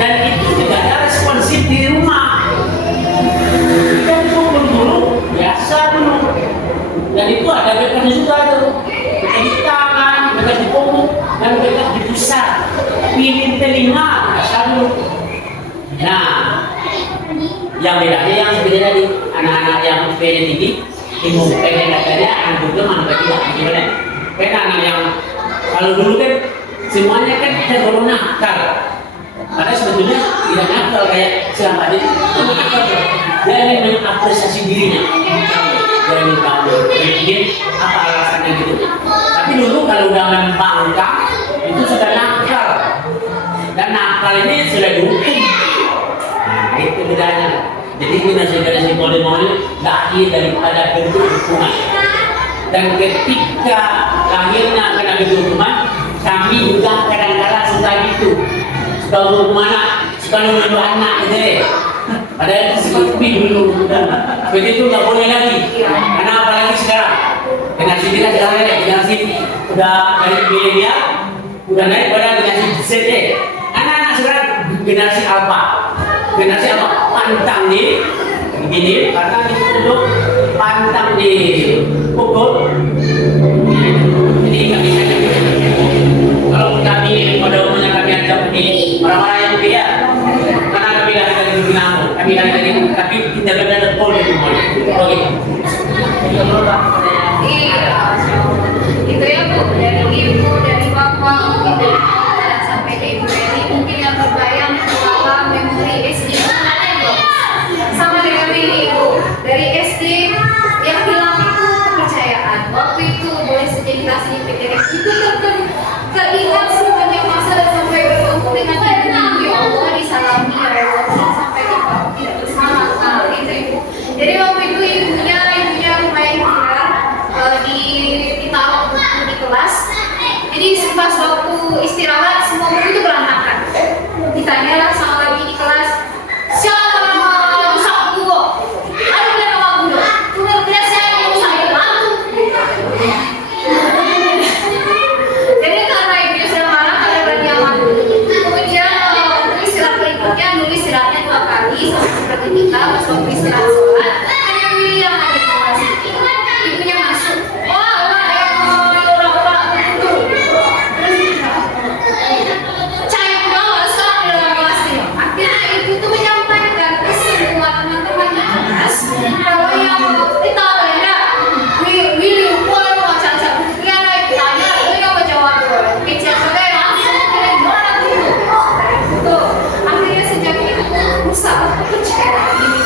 dan itu tidak ada responsif di rumah. Kita dipukul dulu biasa dulu dan itu ada bekasnya juga tuh, bekas di tangan, bekas di punggung dan bekas di pusat, pilih telinga biasa dulu. Nah, yang bedanya yang sebenarnya di anak-anak yang PD tinggi ilmu katanya anak juga mana tidak gimana? Karena anak yang kalau dulu kan semuanya kan terlalu nakal. Padahal sebetulnya tidak nakal kayak siapa aja itu nakal. Dia ingin mengapresiasi dirinya. Dia ingin tahu, dia apa alasannya gitu. Tapi dulu kalau udah membangkang itu sudah nakal. Dan nakal ini sudah dihukum. Nah, itu bedanya. Jadi generasi mode-mode lahir daripada bentuk hukuman. Dan ketika lahirnya karena bentuk hukuman, kami juga kadang-kadang suka gitu. Suka mana? Suka nunggu anak gitu deh. Padahal itu seperti dulu. Begitu nggak boleh lagi. Karena apalagi sekarang generasi kita sekarang ya, generasi udah dari milenial, udah naik pada generasi Z. Anak-anak sekarang generasi apa? Generasi apa? Pantang nih, begini, karena itu pantang di pukul. Jadi kami kalau kami pada umumnya kami ajak di orang-orang yang beda, karena kami lagi dari Minang, kami lagi dari tapi kita benar boleh boleh. Oke. Iya, itu ya Bu, dari ibu, dari bapak, dan sampai ke ibu ini mungkin yang terbayang bahwa memori SD sama dengan ini Ibu, dari SD yang hilang itu kepercayaan. Waktu itu boleh saja kita sedikit dari itu teringat sepanjang masa dan sampai bertemu dengan ibu ya Allah disalami ya Allah sampai tidak bersama. Nah itu Ibu. Jadi waktu itu ibunya lumayan kira ditaruh buku di kelas. Jadi pas waktu istirahat semua buku itu berantakan. Ditanyalah sama lagi di kelas, siapa nama sapu? Aduh dia nama guru. Tuh dia saya mau saya bantu. Jadi karena ibu sudah marah karena dia malu. Kemudian istirahat berikutnya nulis istirahatnya 2 kali sama seperti kita pas waktu istirahat sholat. Hanya Willy yang ada di kelas. Ibunya masuk. Kalau yang kita ada Willy Paul macam-macam dia naik tanya itu yang menjawab kecil sekali langsung gimana tuh akhirnya sejak itu rusak percaya diri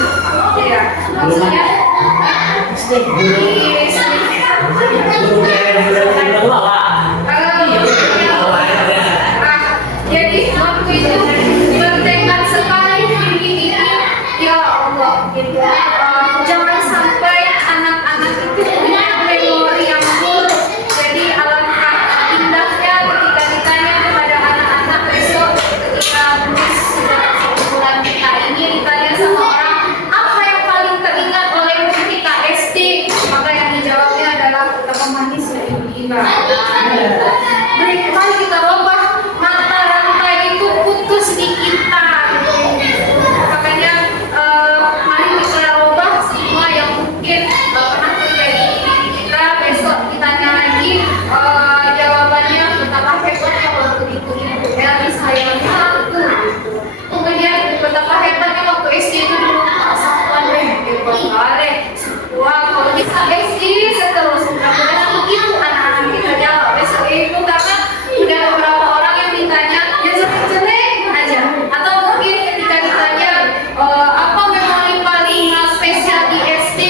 ya maksudnya jadi waktu itu bertekad sekali ini ya Allah gitu. Jangan sampai anak-anak itu punya memori yang buruk. Jadi alangkah indahnya ketika ditanya kepada anak-anak besok ketika sudah 1 bulan kita ini ditanya sama orang apa yang paling teringat oleh ketika SD, maka yang dijawabnya adalah betapa manisnya ibu kita. Berkali kita rombah mata rantai itu putus di kita. Makanya mari kita robah semua yang mungkin pernah terjadi di diri kita. Besok ditanya lagi jawabannya betapa hebatnya waktu itu dari saya satu. Kemudian betapa hebatnya waktu SD itu dulu satuan hebat wah kalau bisa SD seterusnya mudah-mudahan begitu anak-anak kita jawab besok itu karena udah beberapa orang yang ditanya yang jelek aja atau mungkin ketika ditanya apa memori paling spesial di SD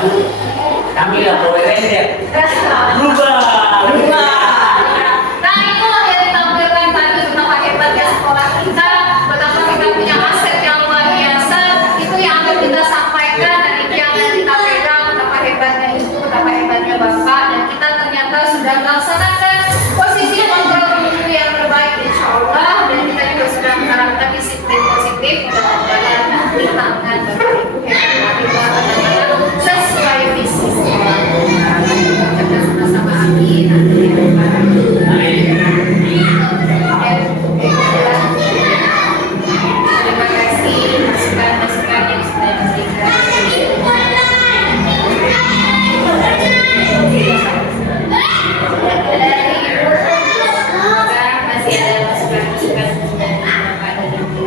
Kami lah Power Ranger. Berubah. Nah itulah yang ditampilkan tadi betapa hebatnya sekolah kita, betapa kita punya aset yang luar biasa. Itu yang akan kita sampaikan dan itu yang akan kita pegang, betapa hebatnya itu, betapa hebatnya Bapak, dan kita ternyata sudah melaksanakan posisi kontrol pemilu yang terbaik insya Allah, dan kita juga sudah menerapkan disiplin positif dan di tangan Bapak Ibu hebat sesuai visi sekolah. Kita sama-sama amin. Terima kasih masukan-masukan yang sudah diberikan. Dari Ibu, semoga masih ada masukan-masukan dari Bapak dan Ibu.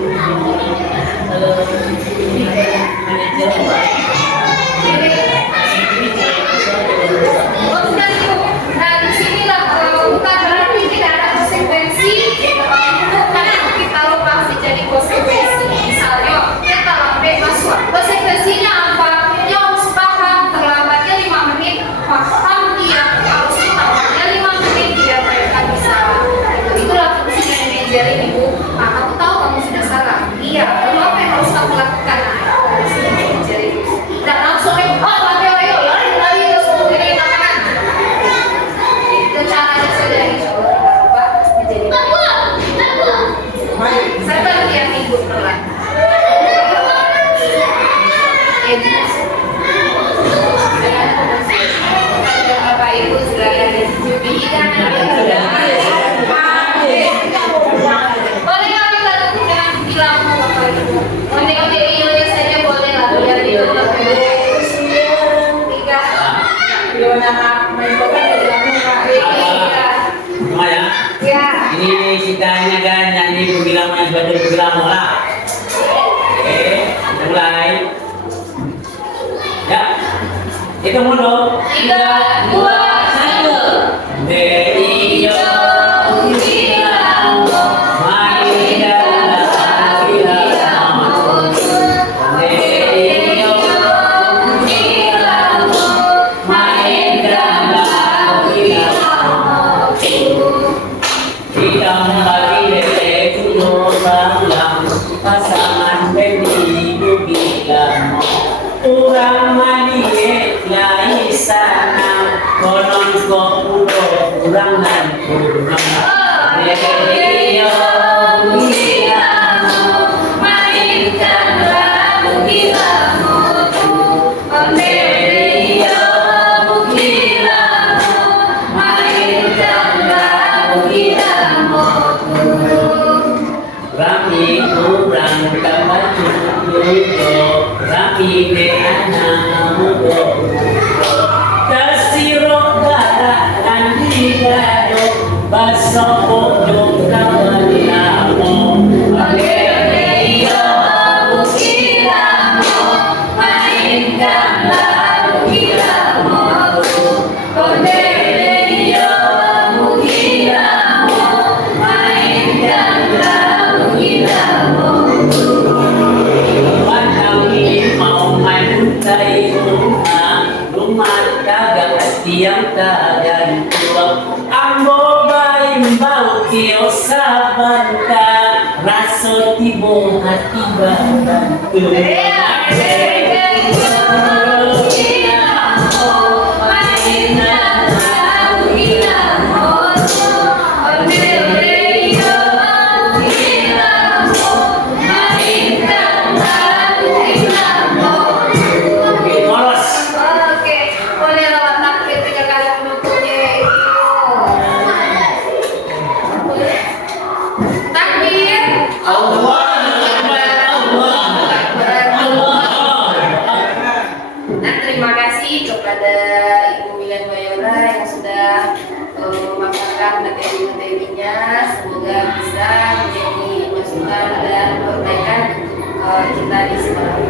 Oh, sudah Ibu. Nah, di sinilah bukan berarti tidak ada konsekuensi. Bukan kita lupa jadi konsekuensi. Misalnya, kita lambat masuk. Konsekuensinya apa? Dia harus paham terlambatnya 5 menit. Paham dia harus tambahnya 5 menit dia mereka bisa. Itulah fungsinya manajer Ibu. Nah, kamu tahu kamu sudah salah. Iya. Lalu apa yang harus kamu lakukan? Nah, fungsinya manajer Ibu. Dan langsung ayo lari seperti ini tangan. Itu caranya saja insya Allah kita ubah menjadi baik. Saya yang Ibu perlahan. Bapak Ibu sekalian dijubikan. Boleh kami lalu dengan bilang Bapak Ibu. Onde-onde ini saja boleh lah. Biar itu Bapak Ibu. 3. Cuma ya. Ya. Ini kita nyanyi bilang lah. Oke, mulai. Ya, itu mundur. 3, 2, 1. Deio bilang, mari dalam bilang. Deio bilang, mari dalam bilang. Tidak lagi lele kuno bilang, pasangan baby bilang. Urang madiet lai sana konon ko udo urangan urang Deio bilang mainkan lagu bilang Deio bilang mainkan lagu bilang Rami kurang dapat cukup Rami de anak muda Kasiro darah dan digado Baso bodoh kawan namo Deio bilang mainkan lagu bilang Deio bilang mainkan lagu bilang mau main tay rumah kagak tiang kagan tua ambo baim bau kio sabanta raso tibo hati bantu kepada Ibu Wilan Mayora yang sudah memaparkan materi-materinya, semoga bisa menjadi masukan dan perbaikan untuk kita di sekolah.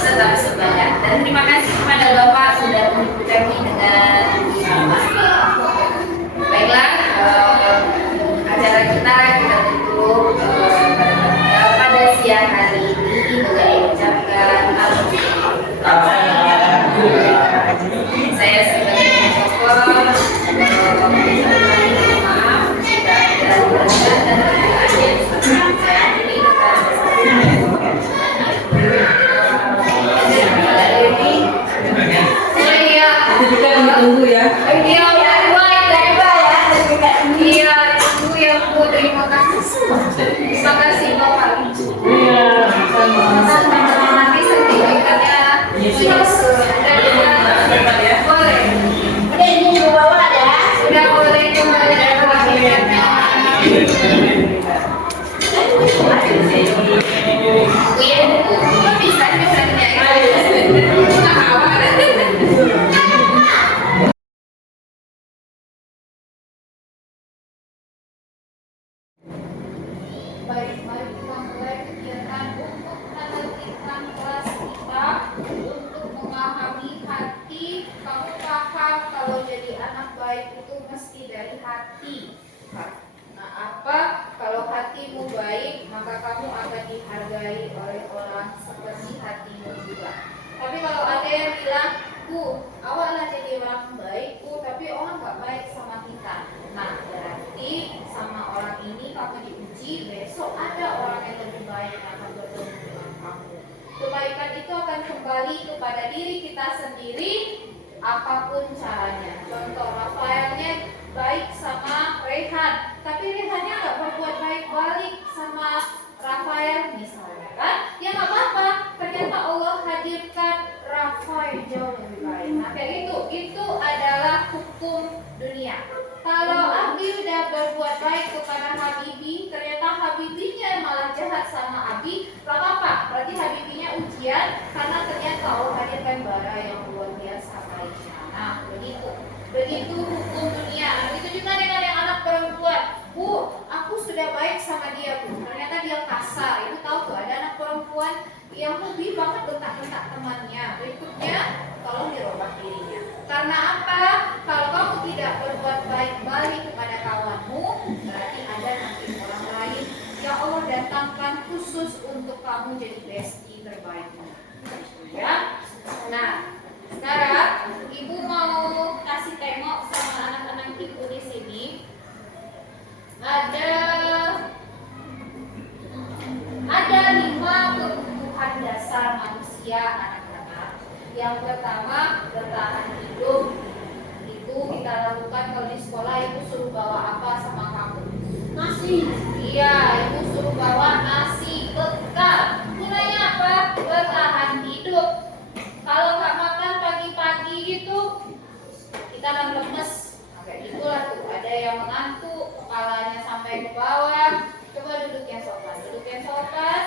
Tetap semangat dan terima kasih kepada Bapak sudah mendukung kami dengan baiklah acara kita tutup pada siang hari ini dengan mengucapkan Saya sebagai pengopor maaf jika ada kesalahan dan perbedaan yang saya akui Itu juga ditunggu ya. Iya, itu yang Bu, terima kasih. Terima kasih Bapak. Iya, sama. Nanti sertifikatnya menyusul. Boleh. Sudah boleh kembali sertifikatnya. Iya, kok bisa misalnya ya? Nggak apa. Baik, mari kita mulai kegiatan untuk menertibkan kelas kita untuk memahami hati. Kamu paham kalau jadi anak baik itu mesti dari hati. Nah, apa? Kalau hatimu baik, maka kamu akan dihargai oleh orang seperti hatimu juga. Tapi kalau ada yang bilang, Bu, awaklah jadi orang baik, Bu, tapi orang nggak baik sama kita. Nah, berarti sama orang ini kamu diuji, besok ada orang yang lebih baik yang akan bertemu dengan kamu. Kebaikan itu akan kembali kepada diri kita sendiri, apapun caranya. Contoh, Rafaelnya baik sama Rehan, tapi Rehannya nggak berbuat baik balik sama Rafael misalnya kan? Ya nggak apa-apa, ternyata Allah hadirkan Rafael jauh lebih baik. Nah kayak gitu, itu adalah hukum dunia. Kalau Abi udah berbuat baik kepada Habibi, ternyata Habibinya malah jahat sama Abi, gak apa-apa, berarti Habibinya ujian karena ternyata Allah hadirkan bara yang luar biasa baiknya. Nah begitu hukum dunia. Begitu juga dengan yang anak perempuan. Bu, aku sudah baik sama dia, Bu, ternyata dia kasar. Ibu tahu tuh ada anak perempuan yang hobi banget bentak-bentak temannya. Berikutnya tolong dirubah dirinya. Karena apa? Kalau kamu tidak berbuat baik balik kepada kawanmu, berarti ada nanti orang lain yang Allah datangkan khusus untuk kamu jadi bestie terbaikmu. Ya. Nah, sekarang ibu mau kasih tengok sama anak-anak ibu di sini. Ada 5 kebutuhan dasar manusia anak-anak. Yang pertama, bertahan hidup. Itu kita lakukan kalau di sekolah. Ibu suruh bawa apa sama kamu? Nasi. Iya, ibu suruh bawa nasi bekal. Gunanya apa? Bertahan hidup. Kalau nggak makan pagi-pagi gitu, kita akan lemes. Kayak itulah tuh. Ada yang mengantuk, kepalanya sampai ke bawah. Coba duduk yang sopan. Duduk yang sopan.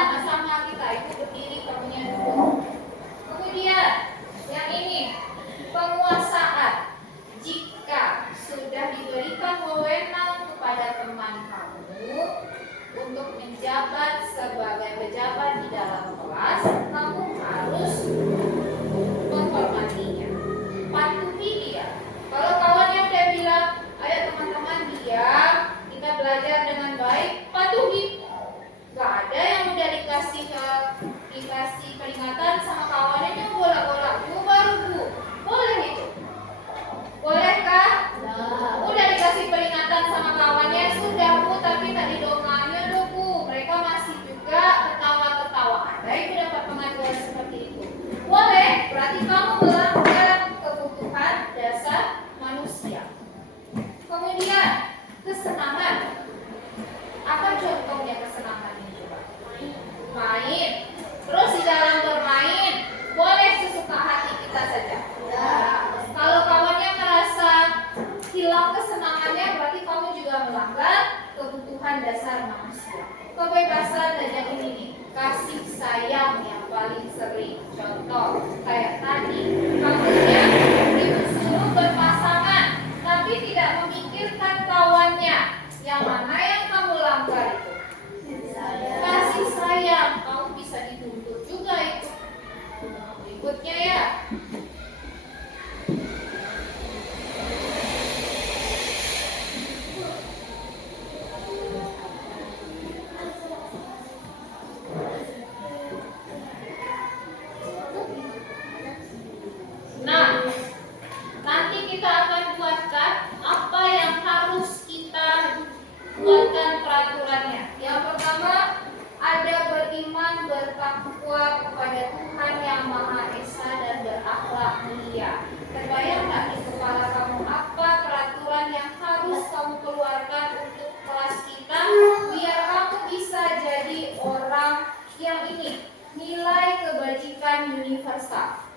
Sama-sama kita. Ibu berdiri, kamunya duduk. Kemudian yang ini, penguasaan. Jika sudah diberikan wewenang kepada teman kamu untuk menjabat sebagai pejabat di dalam kelas, kamu harus menghormatinya, patuhi dia. Kalau kawannya udah bilang, ayo teman-teman diam, kita belajar dengan baik, patuhi. Gak ada yang udah dikasih peringatan sama kawannya dia bolak-bolak, Bu baru Bu, boleh itu? Bolehkah? Udah dikasih peringatan sama kawannya, sudah Bu, tapi tak didonganya loh Bu. Mereka masih juga ketawa-ketawa. Ada yang dapat pengaduan seperti itu. Boleh, berarti kamu melanggar kebutuhan dasar manusia. Kemudian kesenangan. Apa contohnya kesenangan ini coba? Main. Terus di dalam bermain boleh sesuka hati kita saja. Kalau kawannya merasa hilang kesenangannya, berarti kamu juga melanggar kebutuhan dasar manusia. Kebebasan dan yang ini nih, kasih sayang yang paling sering. Contoh kayak tadi, kamunya disuruh berpasangan, tapi tidak memikirkan kawannya. Yang mana yang kamu langgar itu? Kasih sayang. Kamu bisa dituntut juga itu. Berikutnya ya.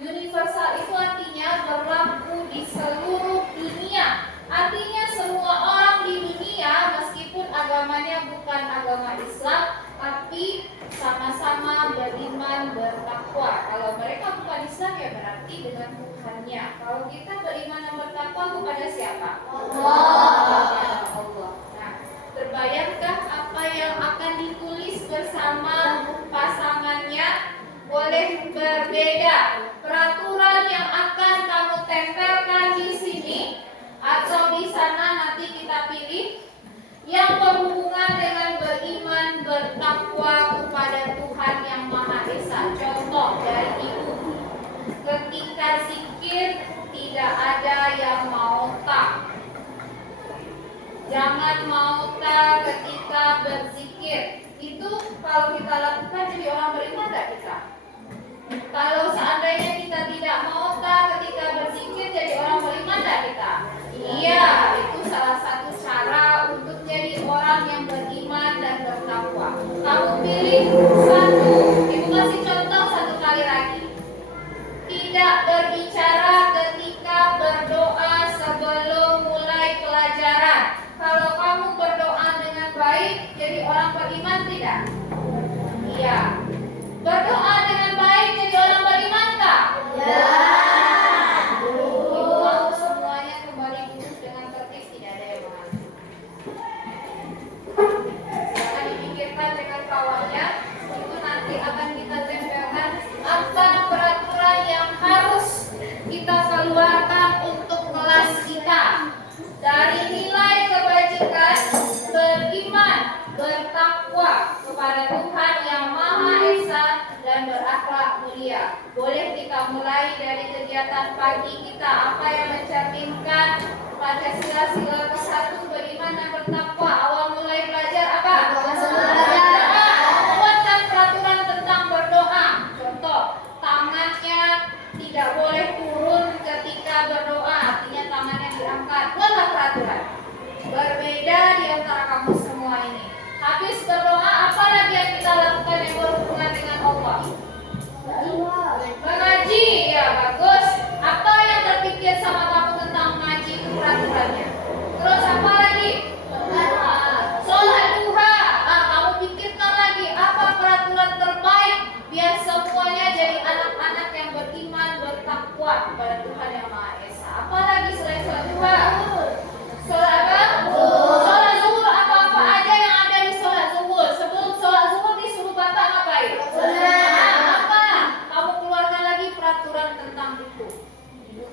Universal itu artinya berlaku di seluruh dunia. Artinya semua orang di dunia meskipun agamanya bukan agama Islam, tapi sama-sama beriman bertakwa. Kalau mereka bukan Islam ya berarti dengan Tuhannya. Kalau kita beriman dan bertakwa kepada siapa? Allah. Nah, terbayangkah apa yang akan ditulis bersama pasangannya? Boleh berbeda. Peraturan yang akan kamu tempelkan di sini atau di sana nanti kita pilih yang berhubungan dengan beriman bertakwa kepada Tuhan yang Maha Esa. Contoh dari ibu, ketika zikir tidak ada yang mau tak. Jangan mau tak ketika berzikir. Itu kalau kita lakukan jadi orang beriman tak kita? Kalau seandainya kita tidak mau tak ketika berzikir jadi orang beriman tak kita? Iya, itu salah satu cara untuk jadi orang yang beriman dan bertakwa. Kamu pilih satu. Ibu kasih contoh satu kali lagi. Tidak berbicara ketika berdoa sebelum mulai pelajaran. Kalau kamu berdoa dengan baik, jadi orang beriman tidak? Iya. Berdoa dengan baik jadi orang beriman tak? Ya. Ibu mau semuanya kembali duduk dengan tertib, tidak ada yang mengantuk. Silakan dipikirkan dengan kawannya. Itu nanti akan kita tempelkan apa peraturan yang harus kita keluarkan untuk kelas kita. Dari nilai kebajikan, beriman, bertakwa kepada Tuhan yang Maha Esa dan berakhlak mulia. Boleh kita mulai dari kegiatan pagi kita, apa yang mencerminkan Pancasila sila ke-1, beriman dan bertakwa. Awal mulai belajar apa? Berdoa. Buatkan peraturan tentang berdoa. Contoh, tangannya tidak boleh turun ketika berdoa, artinya tangannya diangkat. Buatlah peraturan. Berbeda di antara kamu semua ini. Habis berdoa, apa lagi yang kita lakukan yang berhubungan dengan Allah? Mengaji, ya bagus. Apa yang terpikir sama kamu tentang mengaji itu peraturannya? Terus apa lagi? Sholat duha. Kamu pikirkan lagi apa peraturan terbaik biar semuanya jadi anak-anak yang beriman, bertakwa kepada Tuhan yang Maha Esa. Apa lagi selain sholat duha? Sholat apa? Sholat zuhur. Apa-apa aja yang ada di sholat zuhur. Sebelum sholat zuhur disuruh bapak ngapain? Apa? Kamu keluarkan lagi peraturan tentang itu.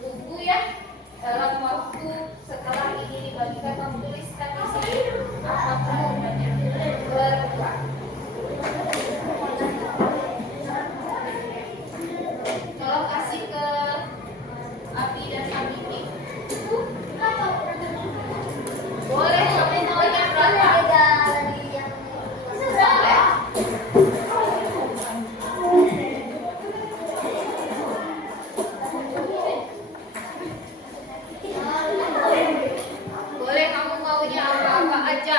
Tunggu ya. Dalam waktu setelah ini dibagikan kamu tuliskan di sini apa peraturannya. Berdua. Tolong kasih ke Abi dan Habibie. Boleh kamu maunya berapa? Boleh. Boleh kamu maunya apa-apa aja.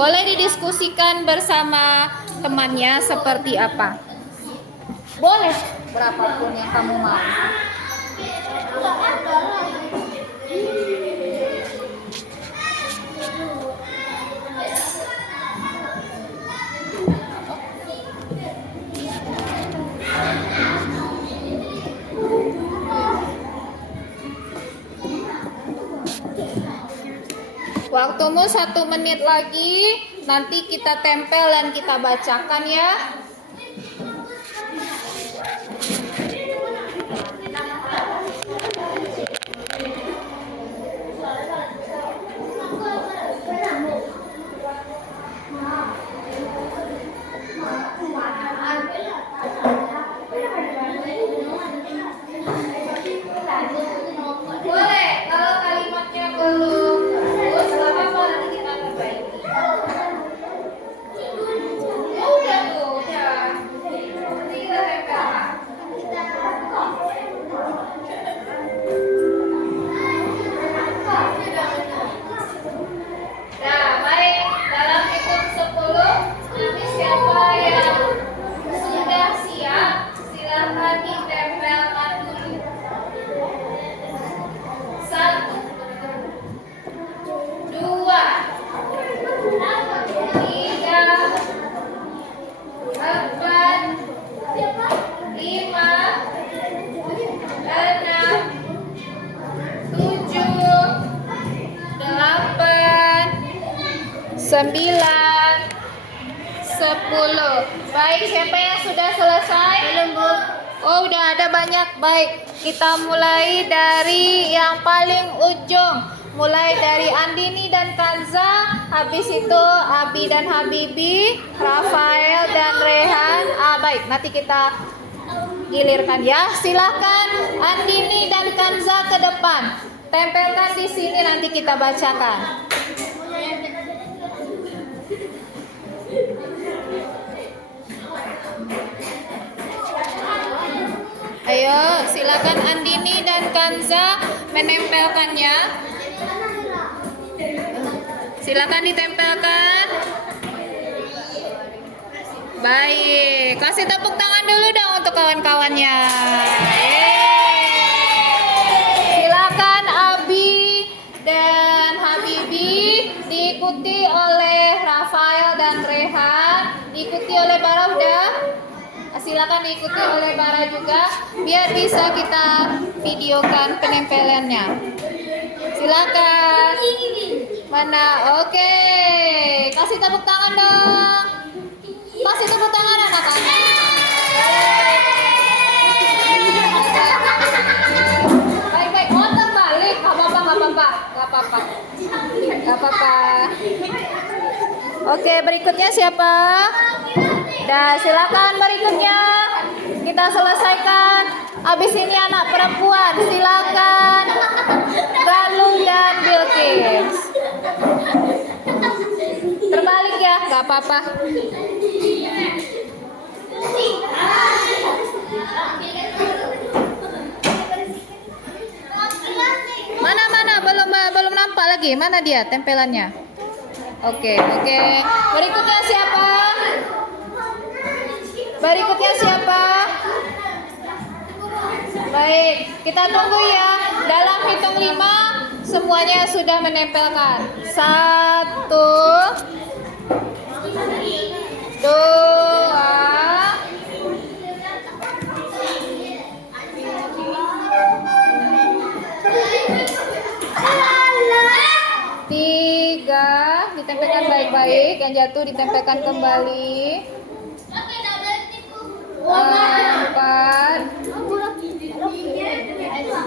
Boleh didiskusikan bersama temannya seperti apa. Boleh berapapun yang kamu mau. Waktumu 1 menit lagi, nanti kita tempel dan kita bacakan ya. Boleh, kalau kalimatnya belum bagus, nggak apa-apa, nanti kita perbaiki. Ya udah tuh, udah. Nanti kita tempelkan. Nah, baik. Dalam hitung 10, nanti siapa yang sudah siap, silahkan ditempelkan dulu. 1, 2, 3, 4, 5, 6, 7, 8, 9, 10. Baik, siapa yang sudah selesai? Belum, Bu. Oh, udah ada banyak. Baik, kita mulai dari yang paling ujung. Mulai dari Andini dan Kanza, habis itu Abi dan Habibi, Rafael dan Rehan. Baik, nanti kita gilirkan ya. Silakan Andini dan Kanza ke depan. Tempelkan di sini, nanti kita bacakan. Ayo, silakan Andini dan Kanza menempelkannya. Silakan ditempelkan. Baik, kasih tepuk tangan dulu dong untuk kawan-kawannya. Silakan Abi dan Habibi, diikuti oleh Rafael dan Rehan, diikuti oleh Bara udah. Silakan diikuti oleh Bara juga, biar bisa kita videokan penempelannya. Silakan. Mana? Oke. Kasih tepuk tangan dong. Kasih tepuk tangan anak-anak. Baik-baik, motor balik. Gak apa-apa. Oke, berikutnya siapa? Dan silakan berikutnya kita selesaikan. Habis ini anak perempuan, silakan Galung dan Bilkis. Terbalik ya, nggak apa-apa. Mana belum nampak lagi. Mana dia tempelannya? Oke. Berikutnya siapa? Baik, kita tunggu ya. Dalam hitung 5 semuanya sudah menempelkan. 1, 2, 3, ditempelkan baik-baik. Yang jatuh ditempelkan kembali. 4,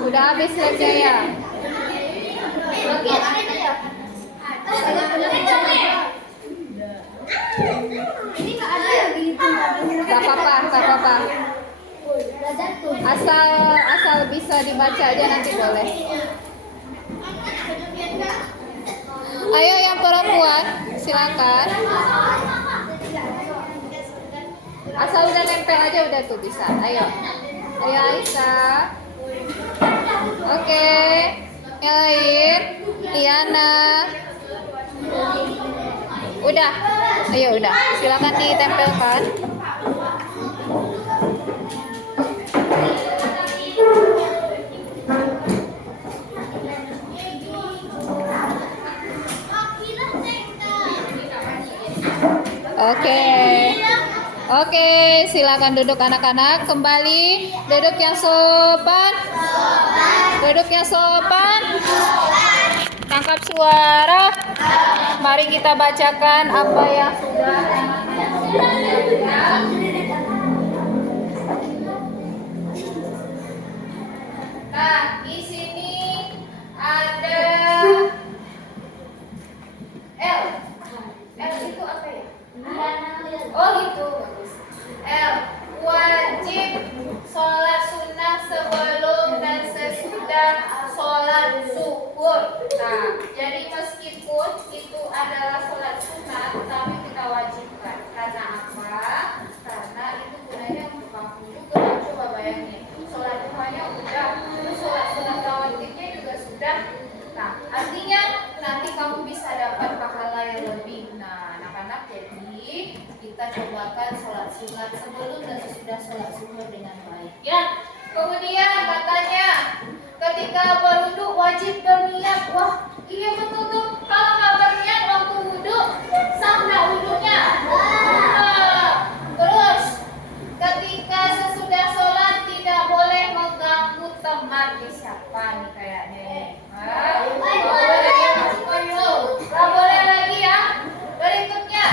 udah habis labnya ya. Gak apa-apa. Asal bisa dibaca aja nanti boleh. Ayo yang perempuan, silakan. Asal udah nempel aja udah tuh bisa. Ayo Aisyah. Oke. Yang lain, Tiana. Udah. Ayo udah. Silakan ditempelkan. Oke. Oke, silakan duduk anak-anak. Kembali duduk yang sopan. Duduk yang sopan. Tangkap suara. Mari kita bacakan apa yang sudah. Nah, di sini ada L. L itu apa ya? Oh gitu, bagus. L. Wajib sholat sunnah sebelum dan sesudah sholat zuhur. Nah, jadi meskipun itu adalah sholat sunnah, tapi kita wajibkan. Karena apa? Karena itu gunanya untuk kamu juga. Coba bayangin, sholat duhanya udah, terus sholat sunnah rawatibnya juga sudah. Nah, artinya nanti kamu bisa dapat pahala yang lebih. Nah, anak-anak, jadi kita cobakan sholat sunat sebelum dan sesudah sholat zuhur dengan baik. Ya. Kemudian katanya ketika berwudu wajib berniat. Wah, iya betul tuh. Kalau nggak berniat waktu wudu, sah nggak wudunya? Nah, terus ketika sesudah sholat tidak boleh mengganggu teman. Siapa nih kayaknya? Nggak boleh lagi ya. Berikutnya,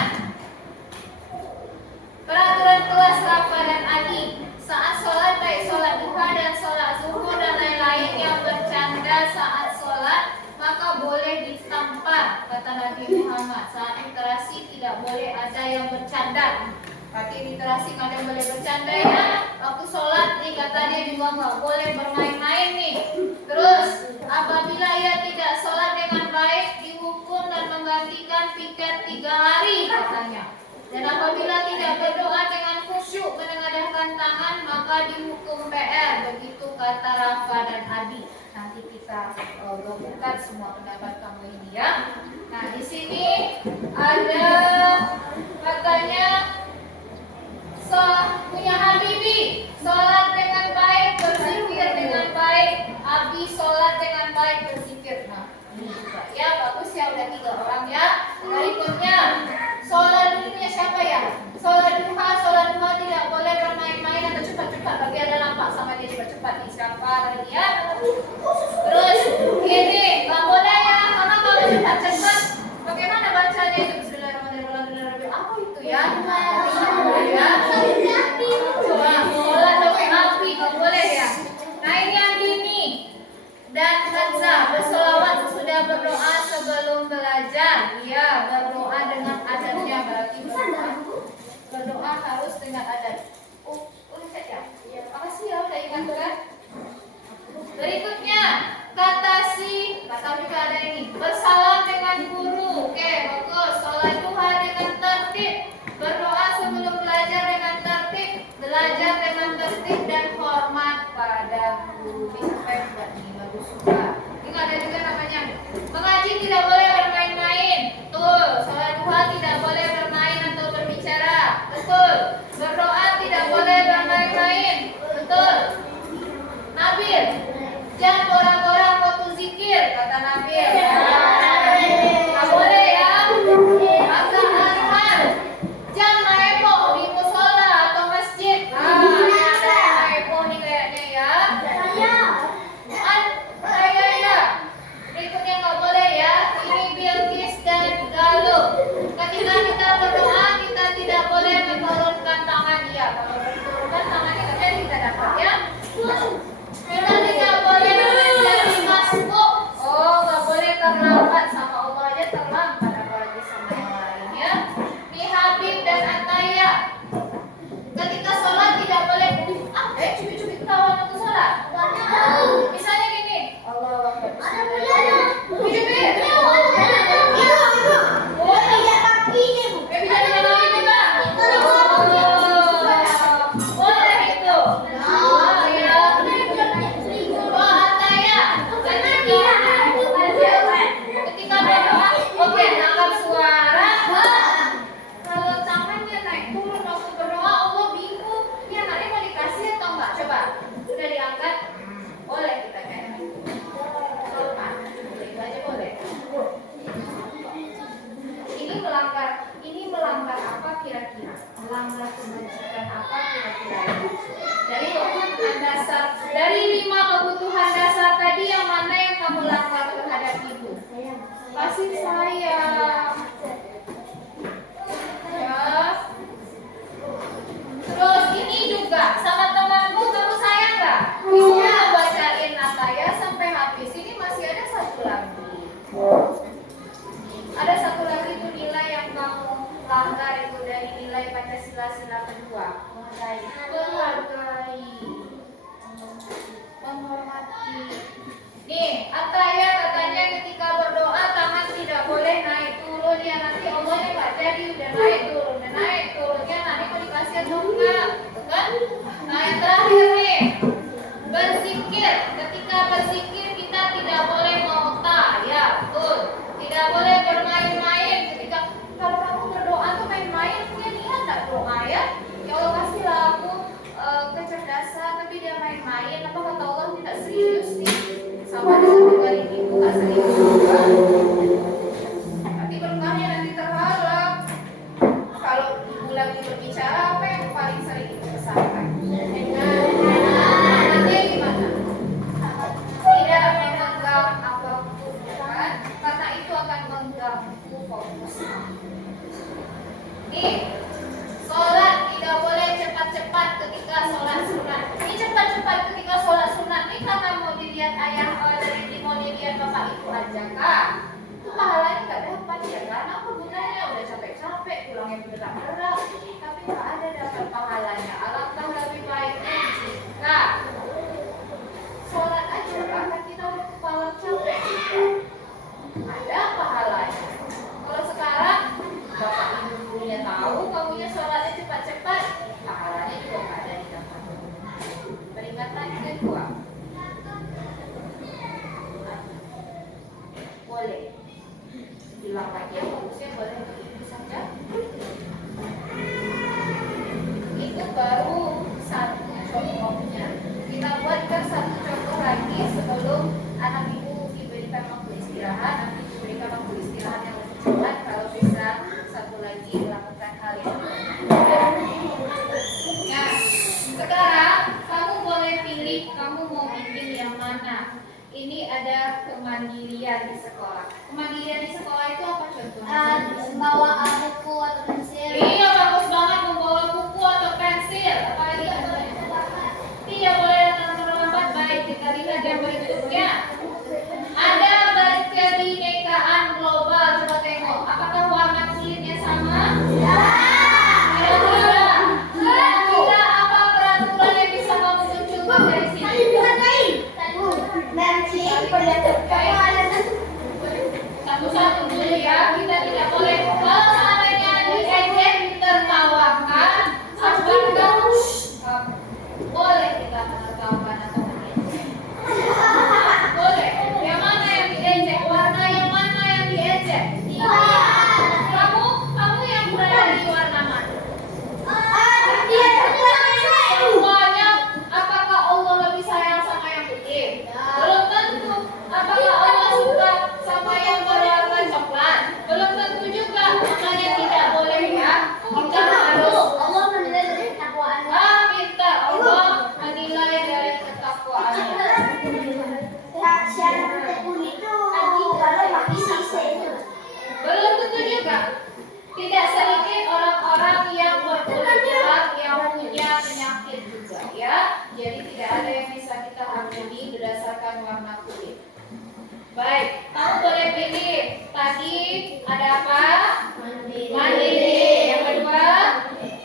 peraturan kelas Rafa dan Adi saat sholat, baik sholat duha dan sholat zuhur dan lain-lain yang bercanda saat sholat, maka boleh ditampar, kata Nabi Muhammad. Saat literasi tidak boleh ada yang bercanda. Berarti literasi kalian boleh bercanda ya. Waktu sholat nih katanya juga nggak boleh bermain-main nih. Terus apabila ia tidak sholat dengan baik, dihukum dan menggantikan piket 3 hari katanya. Dan apabila tidak berdoa dengan khusyuk menengadahkan tangan, maka dihukum PR. Begitu kata Rafa dan Adi. Nanti kita gabungkan semua pendapat kamu ini ya. Nah, di sini ada katanya punya Habibi, sholat dengan baik, berzikir dengan baik. Abi sholat dengan baik, berzikir. Nah, ini juga ya, bagus ya, udah 3 orang ya. Berikutnya, sholat duhanya siapa ya? Sholat duha tidak boleh bermain-main atau cepat-cepat. Bagi ada nampak sama dia cepat-cepat nih, siapa lagi ya? Terus ini nggak boleh ya, karena kalau cepat-cepat, bagaimana bacanya itu? Bismillahirrahmanirrahim. Apa itu ya? Coba sholat dengan api nggak boleh ya. Nah, ini yang gini. Dan Hamzah berselawat sesudah berdoa sebelum belajar. Ya, berdoa dengan adabnya, berarti berdoa harus dengan adab. Cek ya. Makasih ya udah ingatkan. Berikutnya, kata juga ada ini. Bersalam dengan guru. Oke, bagus. Sholat duha dengan tertib. Berdoa sebelum belajar dengan tertib. Belajar dengan tertib dan hormat pada guru. Ini sampai buat nih, bagus juga. Ini ada juga namanya. Mengaji tidak boleh bermain-main. Betul. Sholat duha tidak boleh bermain atau berbicara. Betul. Berdoa tidak boleh bermain-main. Betul. Nabil, jangan orang-orang waktu zikir, kata Nabil. Nggak boleh ya. Kata Arman, jangan heboh di musola atau masjid. Ada heboh nih kayaknya ya. Ya. Berikutnya nggak boleh ya. Ini Bilqis dan Galuh. Ketika kita berdoa, kita tidak boleh menurunkan tangan ya. Kalau menurunkan tangannya nggak jadi kita dapat ya. Kita tidak boleh menjadi masbuk. Oh, nggak boleh terlambat, sama Allah aja terlambat, apalagi sama yang lain ya. Ini Habib dan Ataya. Ketika sholat tidak boleh cubit-cubit ketawa waktu sholat. Misalnya gini, Allah Akbar. Cubit-cubit. kasih sayang. Ya. Terus ini juga sama temanmu kamu sayang nggak? Bisa bacain Ataya sampai habis. Ini masih ada satu lagi. Ada satu lagi tuh nilai yang kamu langgar itu dari nilai Pancasila sila kedua. Menghargai, menghormati. Nih, Ataya katanya ketika berdoa tangan tidak boleh naik turun ya, nanti Allahnya nggak jadi, udah naik turunnya nanti mau dikasih atau enggak, gitu kan? Nah yang terakhir nih, berzikir. Ketika berzikir kita tidak boleh ngota, ya betul. Tidak boleh bermain-main. Ketika kalau kamu berdoa tuh main-main, punya niat nggak doa ya? Ya Allah kasihlah aku kecerdasan, tapi dia main-main. Apa kata Allah tidak serius nih? Sama dengan kali itu nggak serius juga. Nanti berkahnya nanti terhalang. Kalau ibu lagi berbicara, apa yang paling sering dikesankan? Nanti gimana? Tidak memegang apapun, kan? Karena itu akan mengganggu fokusnya. Nih, sholat tidak boleh cepat-cepat ketika sholat sunat. Ini cepat-cepat ketika sholat sunat ini karena mau dilihat ayah dari mau dilihat bapak itu aja kak. Itu pahalanya nggak dapat ya kan? Apa gunanya? Udah capek-capek, pulangnya berat-berat, tapi nggak ada dapat pahalanya. Alangkah lebih baiknya jika sholat aja karena kita udah kepala capek juga. Ada pahalanya. Kalau sekarang bapak ibunya tahu kamunya sholatnya cepat-cepat, pahalanya juga nggak ada didapat. Peringatan kedua, boleh bilang lagi ya, fokusnya boleh begitu saja. Itu baru satu contohnya. Kita buatkan satu contoh lagi sebelum anak ibu diberikan waktu istirahat. Nanti diberikan waktu istirahat yang lebih cepat kalau bisa satu lagi melakukan hal yang nah, sekarang kamu boleh pilih kamu mau bikin yang mana. Ini ada kemandirian di sekolah. Kemandirian di sekolah itu apa contohnya? Membawa buku atau pensil. Iya, bagus banget membawa buku atau pensil. Apalagi tidak boleh datang terlambat. Baik, kita lihat yang berikutnya. Ada kebinekaan global. Coba tengok. Apakah warna kulitnya sama? Ya. Kira-kira apa peraturan yang bisa kamu munculkan dari sini? Satu-satu dulu ya, kita tidak boleh. Kalau seandainya diejek, ditertawakan, apakah boleh kita menertawakan atau mengejek? Boleh. Yang mana yang diejek? Warna yang mana yang diejek? Kamu yang berada di warna mana? Semuanya. Apakah Allah lebih sayang sama yang putih? Belum tentu. Apakah Allah suka sama yang berwarna coklat? Belum tentu juga. Makanya tidak boleh ya. Kita harus Allah menilai dari ketakwaan. minta Allah menilai dari ketakwaannya. Syarat tekun itu kalau pakai sisi. Belum tentu juga. Tidak sedikit orang-orang yang berkulit gelap yang punya penyakit juga ya. Jadi tidak ada yang bisa kita hakimi berdasarkan warna kulit. Baik, kamu boleh pilih. Tadi ada apa? Mandiri. Yang kedua,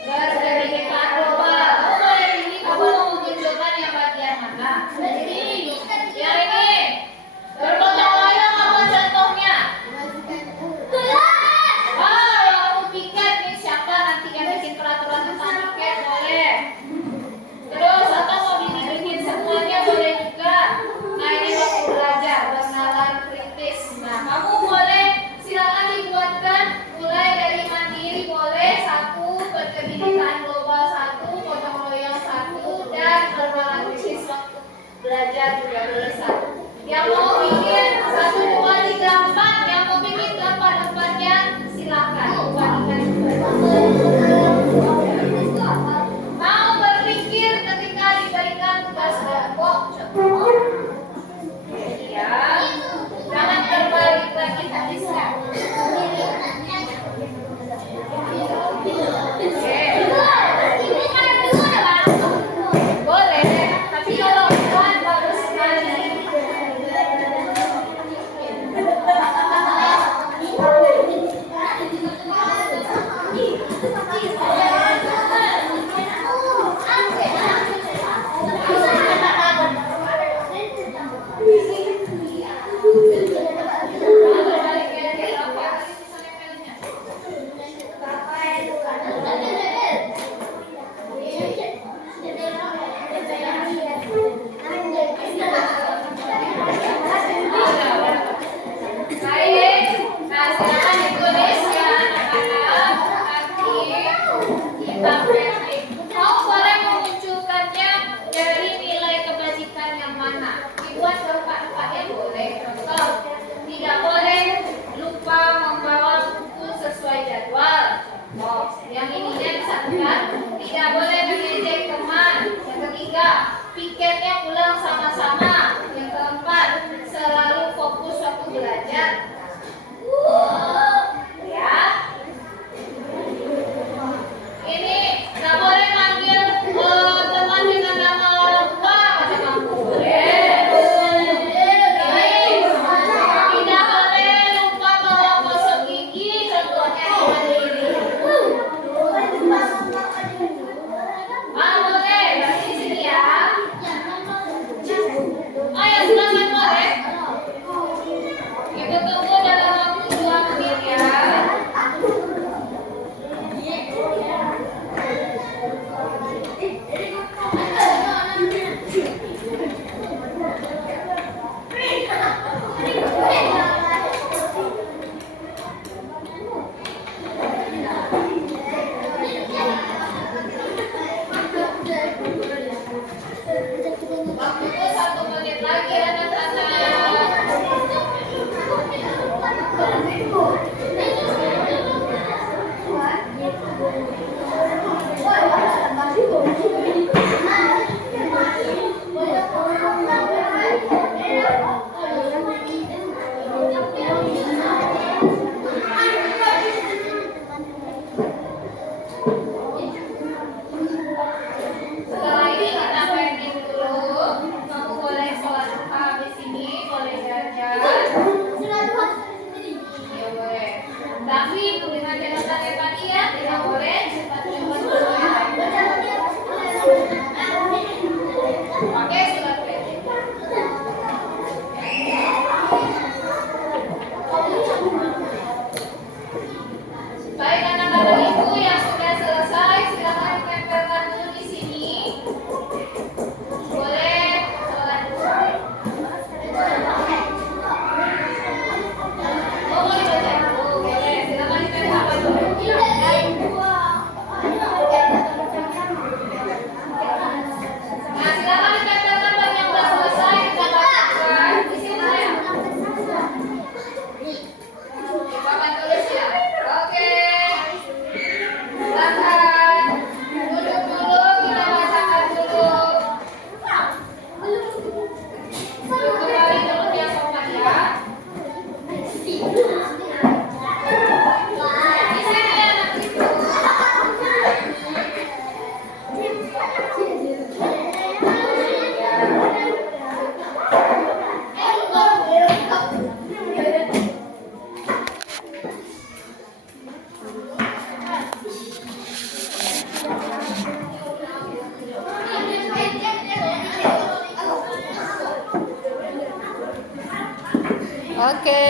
berkebinekaan global. Kamu boleh pilih. Kamu mau menunjukkan yang bagian mana? Yang ini. Bergotong royong apa contohnya? Oh, yang aku piket nih siapa nanti yang bikin peraturan tentang piket boleh. Terus atau mau bikin semuanya boleh juga. Nah ini waktu belajar berkenalan Waktunya 1 menit lagi anak-anak. Setelah ini kita pending dulu. Kamu boleh sholat duha habis ini, boleh jajan. Ya boleh. Tapi dengan catatan yang tadi ya, tidak boleh cepat-cepat dulu ya. Oke, sudah pending. Baik anak-anak ibu yang sudah selesai, silakan ditempelkan dulu di sini. Boleh sholat duha. Oh, boleh jajan dulu. Boleh, silakan ditempelkan dulu. Nah, silakan ditempelkan bagi yang sudah selesai. Kita bacakan di sini ya. Papan tulis ya. Oke. Silakan. Duduk dulu, kita bacakan dulu. Duduk kembali dulu yang sopan ya. Di sini anak itu. Oke.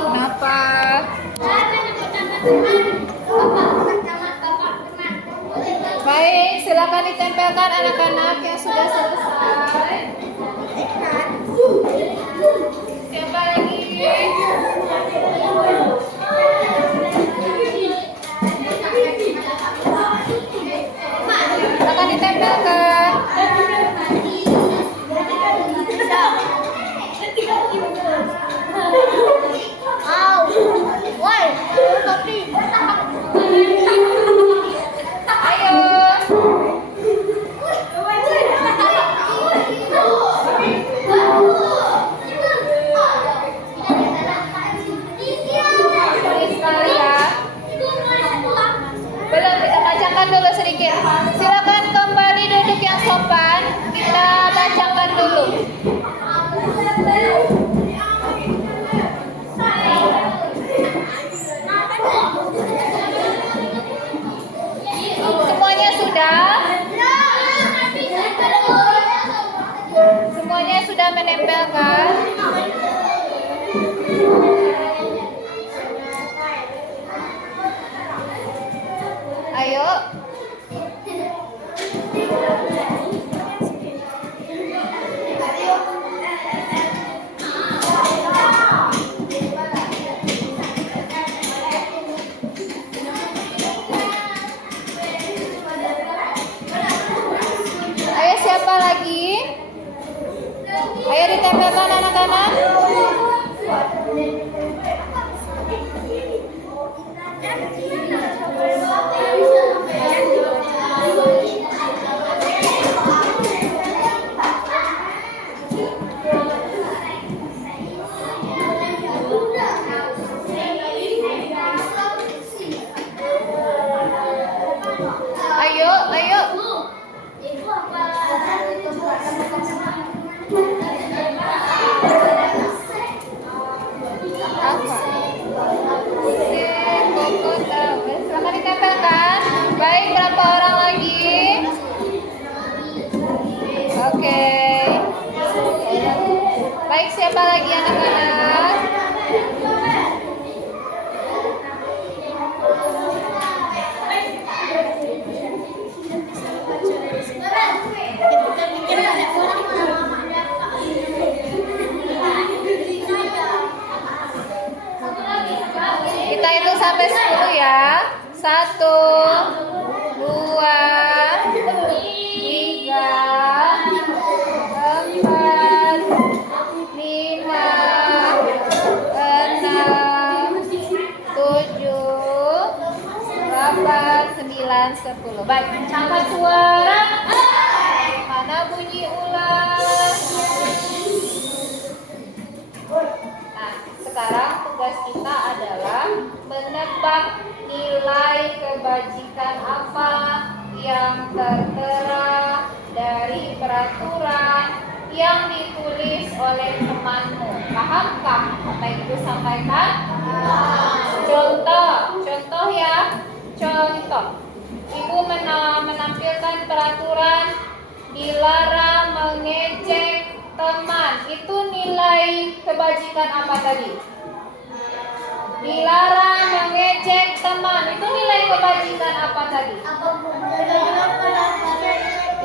Kenapa? Baik, silakan ditempelkan anak-anak yang sudah selesai. Siapa lagi? Silakan ditempelkan. Ayo. Sekali ya. Belum, kita bacakan dulu sedikit. Silakan kembali duduk yang sopan. Kita bacakan dulu. Semuanya sudah? Semuanya sudah menempelkan? Ayo. Ayo, siapa lagi? Ayo ditempelkan anak-anak. Ayo, ayo. Silakan ditempelkan. Baik, berapa orang lagi? Oke. Baik, siapa lagi anak-anak? gitu. Baik, angkat suara. Mana bunyi ulang? Nah, sekarang tugas kita adalah menebak nilai kebajikan apa yang tertera dari peraturan yang ditulis oleh temanmu. Pahamkah apa yang Ibu sampaikan? Contoh ya. Contoh. Ibu menampilkan peraturan dilarang mengejek teman. Itu nilai kebajikan apa tadi? Dilarang mengejek teman. Itu nilai kebajikan apa tadi?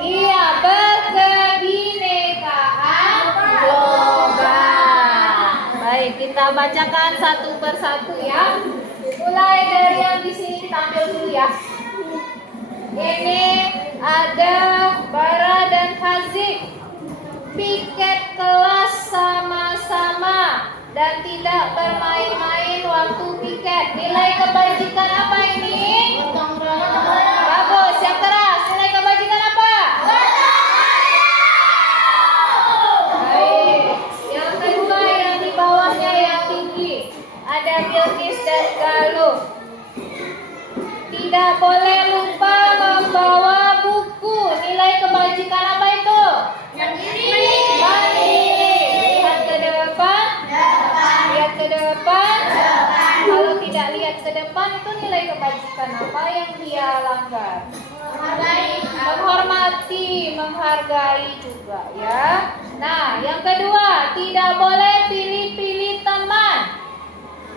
Iya, berkebinekaan global. Baik, kita bacakan satu persatu ya. Mulai dari yang di sini kita ambil dulu ya. Ini ada Bara dan Haziq. Piket kelas sama-sama dan tidak bermain-main waktu piket. Nilai kebajikan apa ini? Bagus, yang keras. Nilai kebajikan apa? Baik. Yang kedua yang di bawahnya yang tinggi. Ada Bilqis dan Galuh. Tidak boleh lupa membawa buku. Nilai kebajikan apa itu? Lihat ke depan. Lihat ke depan. Kalau tidak lihat ke depan, itu nilai kebajikan apa yang dia langgar? Menghormati, menghargai juga ya. Nah, yang kedua, tidak boleh pilih-pilih teman.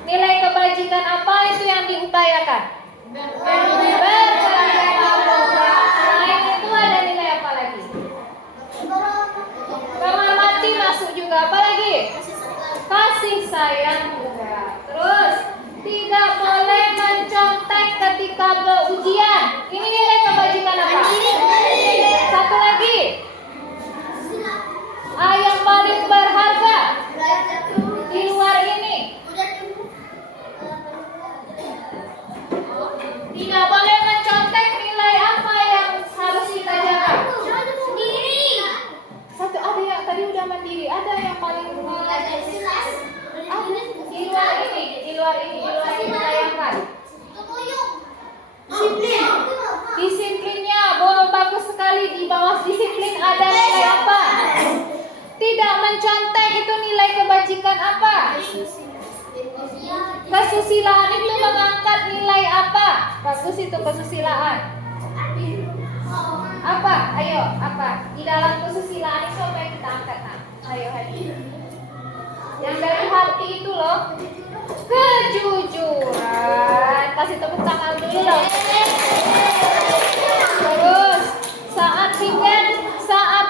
Nilai kebajikan apa itu yang diupayakan? Berkebinekaan global. Selain itu ada nilai apa lagi? Menghormati masuk juga. Apa lagi? Kasih sayang juga. Terus tidak boleh mencontek ketika berujian. Ini nilai kebajikan apa? Satu lagi. Yang paling berharga di luar ini. Tidak boleh mencontek. Nilai apa yang harus kita jaga? Satu, ada yang tadi udah mandiri. Ada yang paling di luar ini sayangkan. Disiplinnya bagus sekali. Di bawah disiplin ada nilai apa? Tidak mencontek itu nilai kebajikan apa? Kesusilaan itu mengangkat nilai apa? Bagus itu kesusilaan. Apa? Ayo, apa? Di dalam kesusilaan itu apa yang kita angkat? Nah, ayo hadir. Yang dari hati itu loh. Kejujuran. Kasih tepuk tangan dulu loh. Terus saat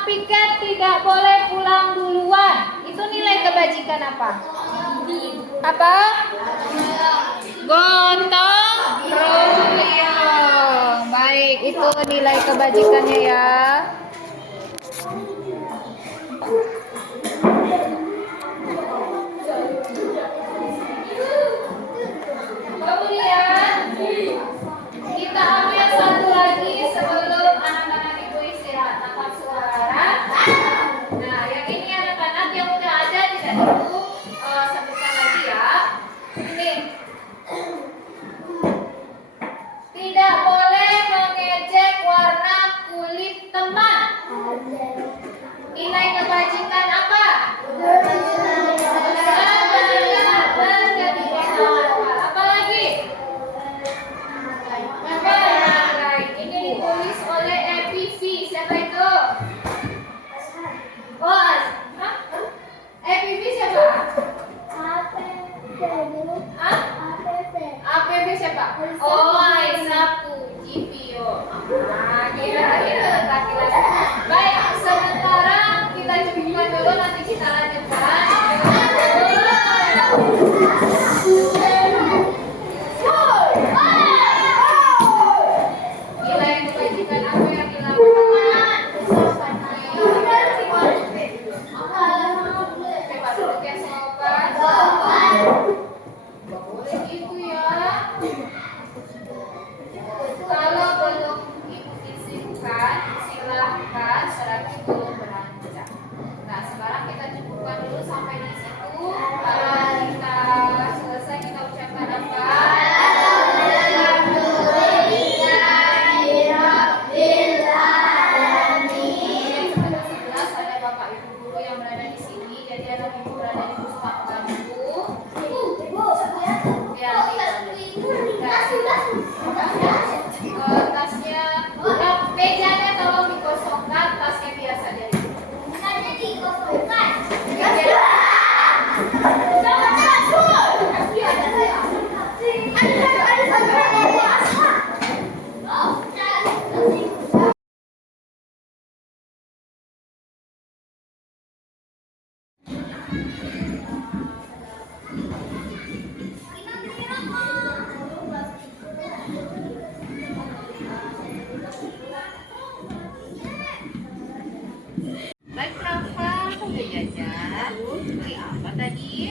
piket tidak boleh pulang duluan. Itu nilai kebajikan apa? Apa? Gotong royong. Baik, itu nilai kebajikannya ya. Kemudian kita ambil satu lagi sebelum anak-anak itu istirahat. Nafas suara. Nah, yang ini anak-anak yang udah ada tidak perlu sebutkan lagi ya. Ini tidak boleh mengejek warna kulit teman. Nilai kebajikan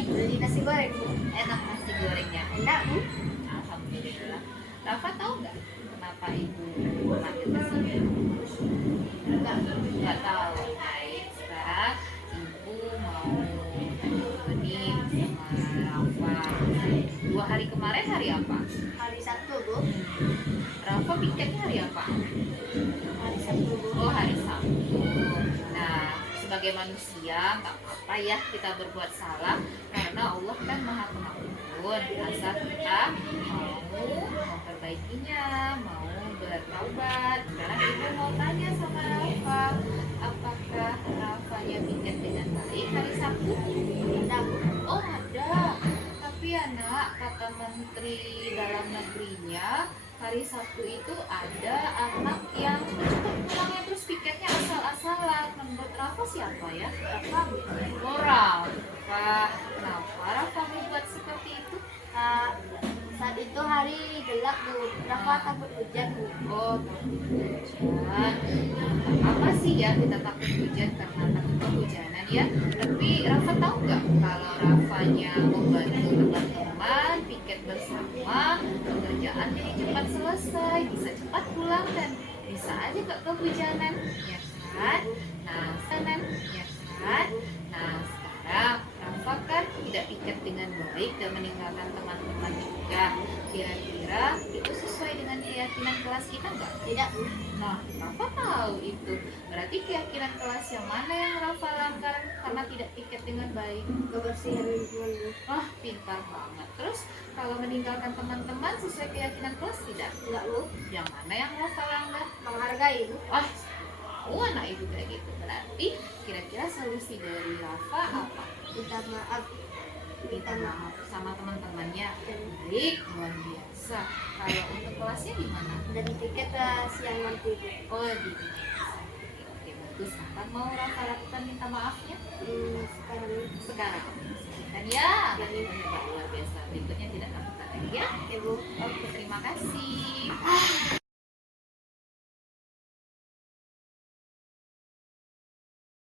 Beli nasi goreng. Enak nasi gorengnya. Enak, Bu. Alhamdulillah. Rafa tahu nggak kenapa ibu panggil ke sini? Nggak tahu. Baik, sekarang ibu mau ini sama Rafa. 2 hari kemarin hari apa? Hari Sabtu, Bu. Rafa pikirnya hari apa? Hari Sabtu, Bu. Oh, hari Sabtu. Nah, sebagai manusia nggak apa-apa ya kita berbuat salah karena Allah kan Maha Pengampun. Asal kita mau memperbaikinya, mau bertaubat. Sekarang ibu mau tanya sama Rafa, apakah Rafanya bikin dengan baik hari Sabtu? Ada, Bu. Oh, ada. Tapi anak, kata Menteri Dalam Negerinya, hari Sabtu itu ada anak yang cepat pulangnya terus pikirnya asal-asalan. Menurut Rafa siapa ya? Rafa, Bu. Oh, Rafa. Kenapa Rafa membuat seperti itu? Saat itu hari gelap, Bu. Rafa takut hujan, Bu. Oh, takut hujan. Apa sih ya kita takut hujan karena takut kehujanan ya? Tapi Rafa tahu nggak kalau Rafanya membantu teman-teman piket bersama, pekerjaan jadi cepat selesai, bisa cepat pulang dan bisa aja nggak kehujanan, ya kan? Nah, sekarang, ya kan? Nah, sekarang Rafa kan tidak piket dengan baik dan meninggalkan teman-teman juga. Kira-kira itu sesuai dengan keyakinan kelas kita nggak? Tidak, Bu. Nah, Rafa tahu itu. Berarti keyakinan kelas yang mana yang Rafa langgar karena tidak piket dengan baik? Kebersihan lingkungan, Bu. Wah, pintar banget. Terus, kalau meninggalkan teman-teman sesuai keyakinan kelas tidak? Enggak, Bu. Yang mana yang Rafa langgar? Menghargai, Bu. Wah, anak ibu kayak gitu. Berarti, kira-kira solusi dari Rafa apa? Minta maaf. Minta maaf sama teman-temannya. Baik, luar biasa. Kalau untuk kelasnya gimana? Dan tiket siang nanti, Bu. Oh, di Oke, bagus. Kapan mau Rafa lakukan minta maafnya? Sekarang ini. Sekarang. Dan ya, dan ini luar biasa. Berikutnya tidak lakukan lagi ya. Oke, Bu. Oke, terima kasih.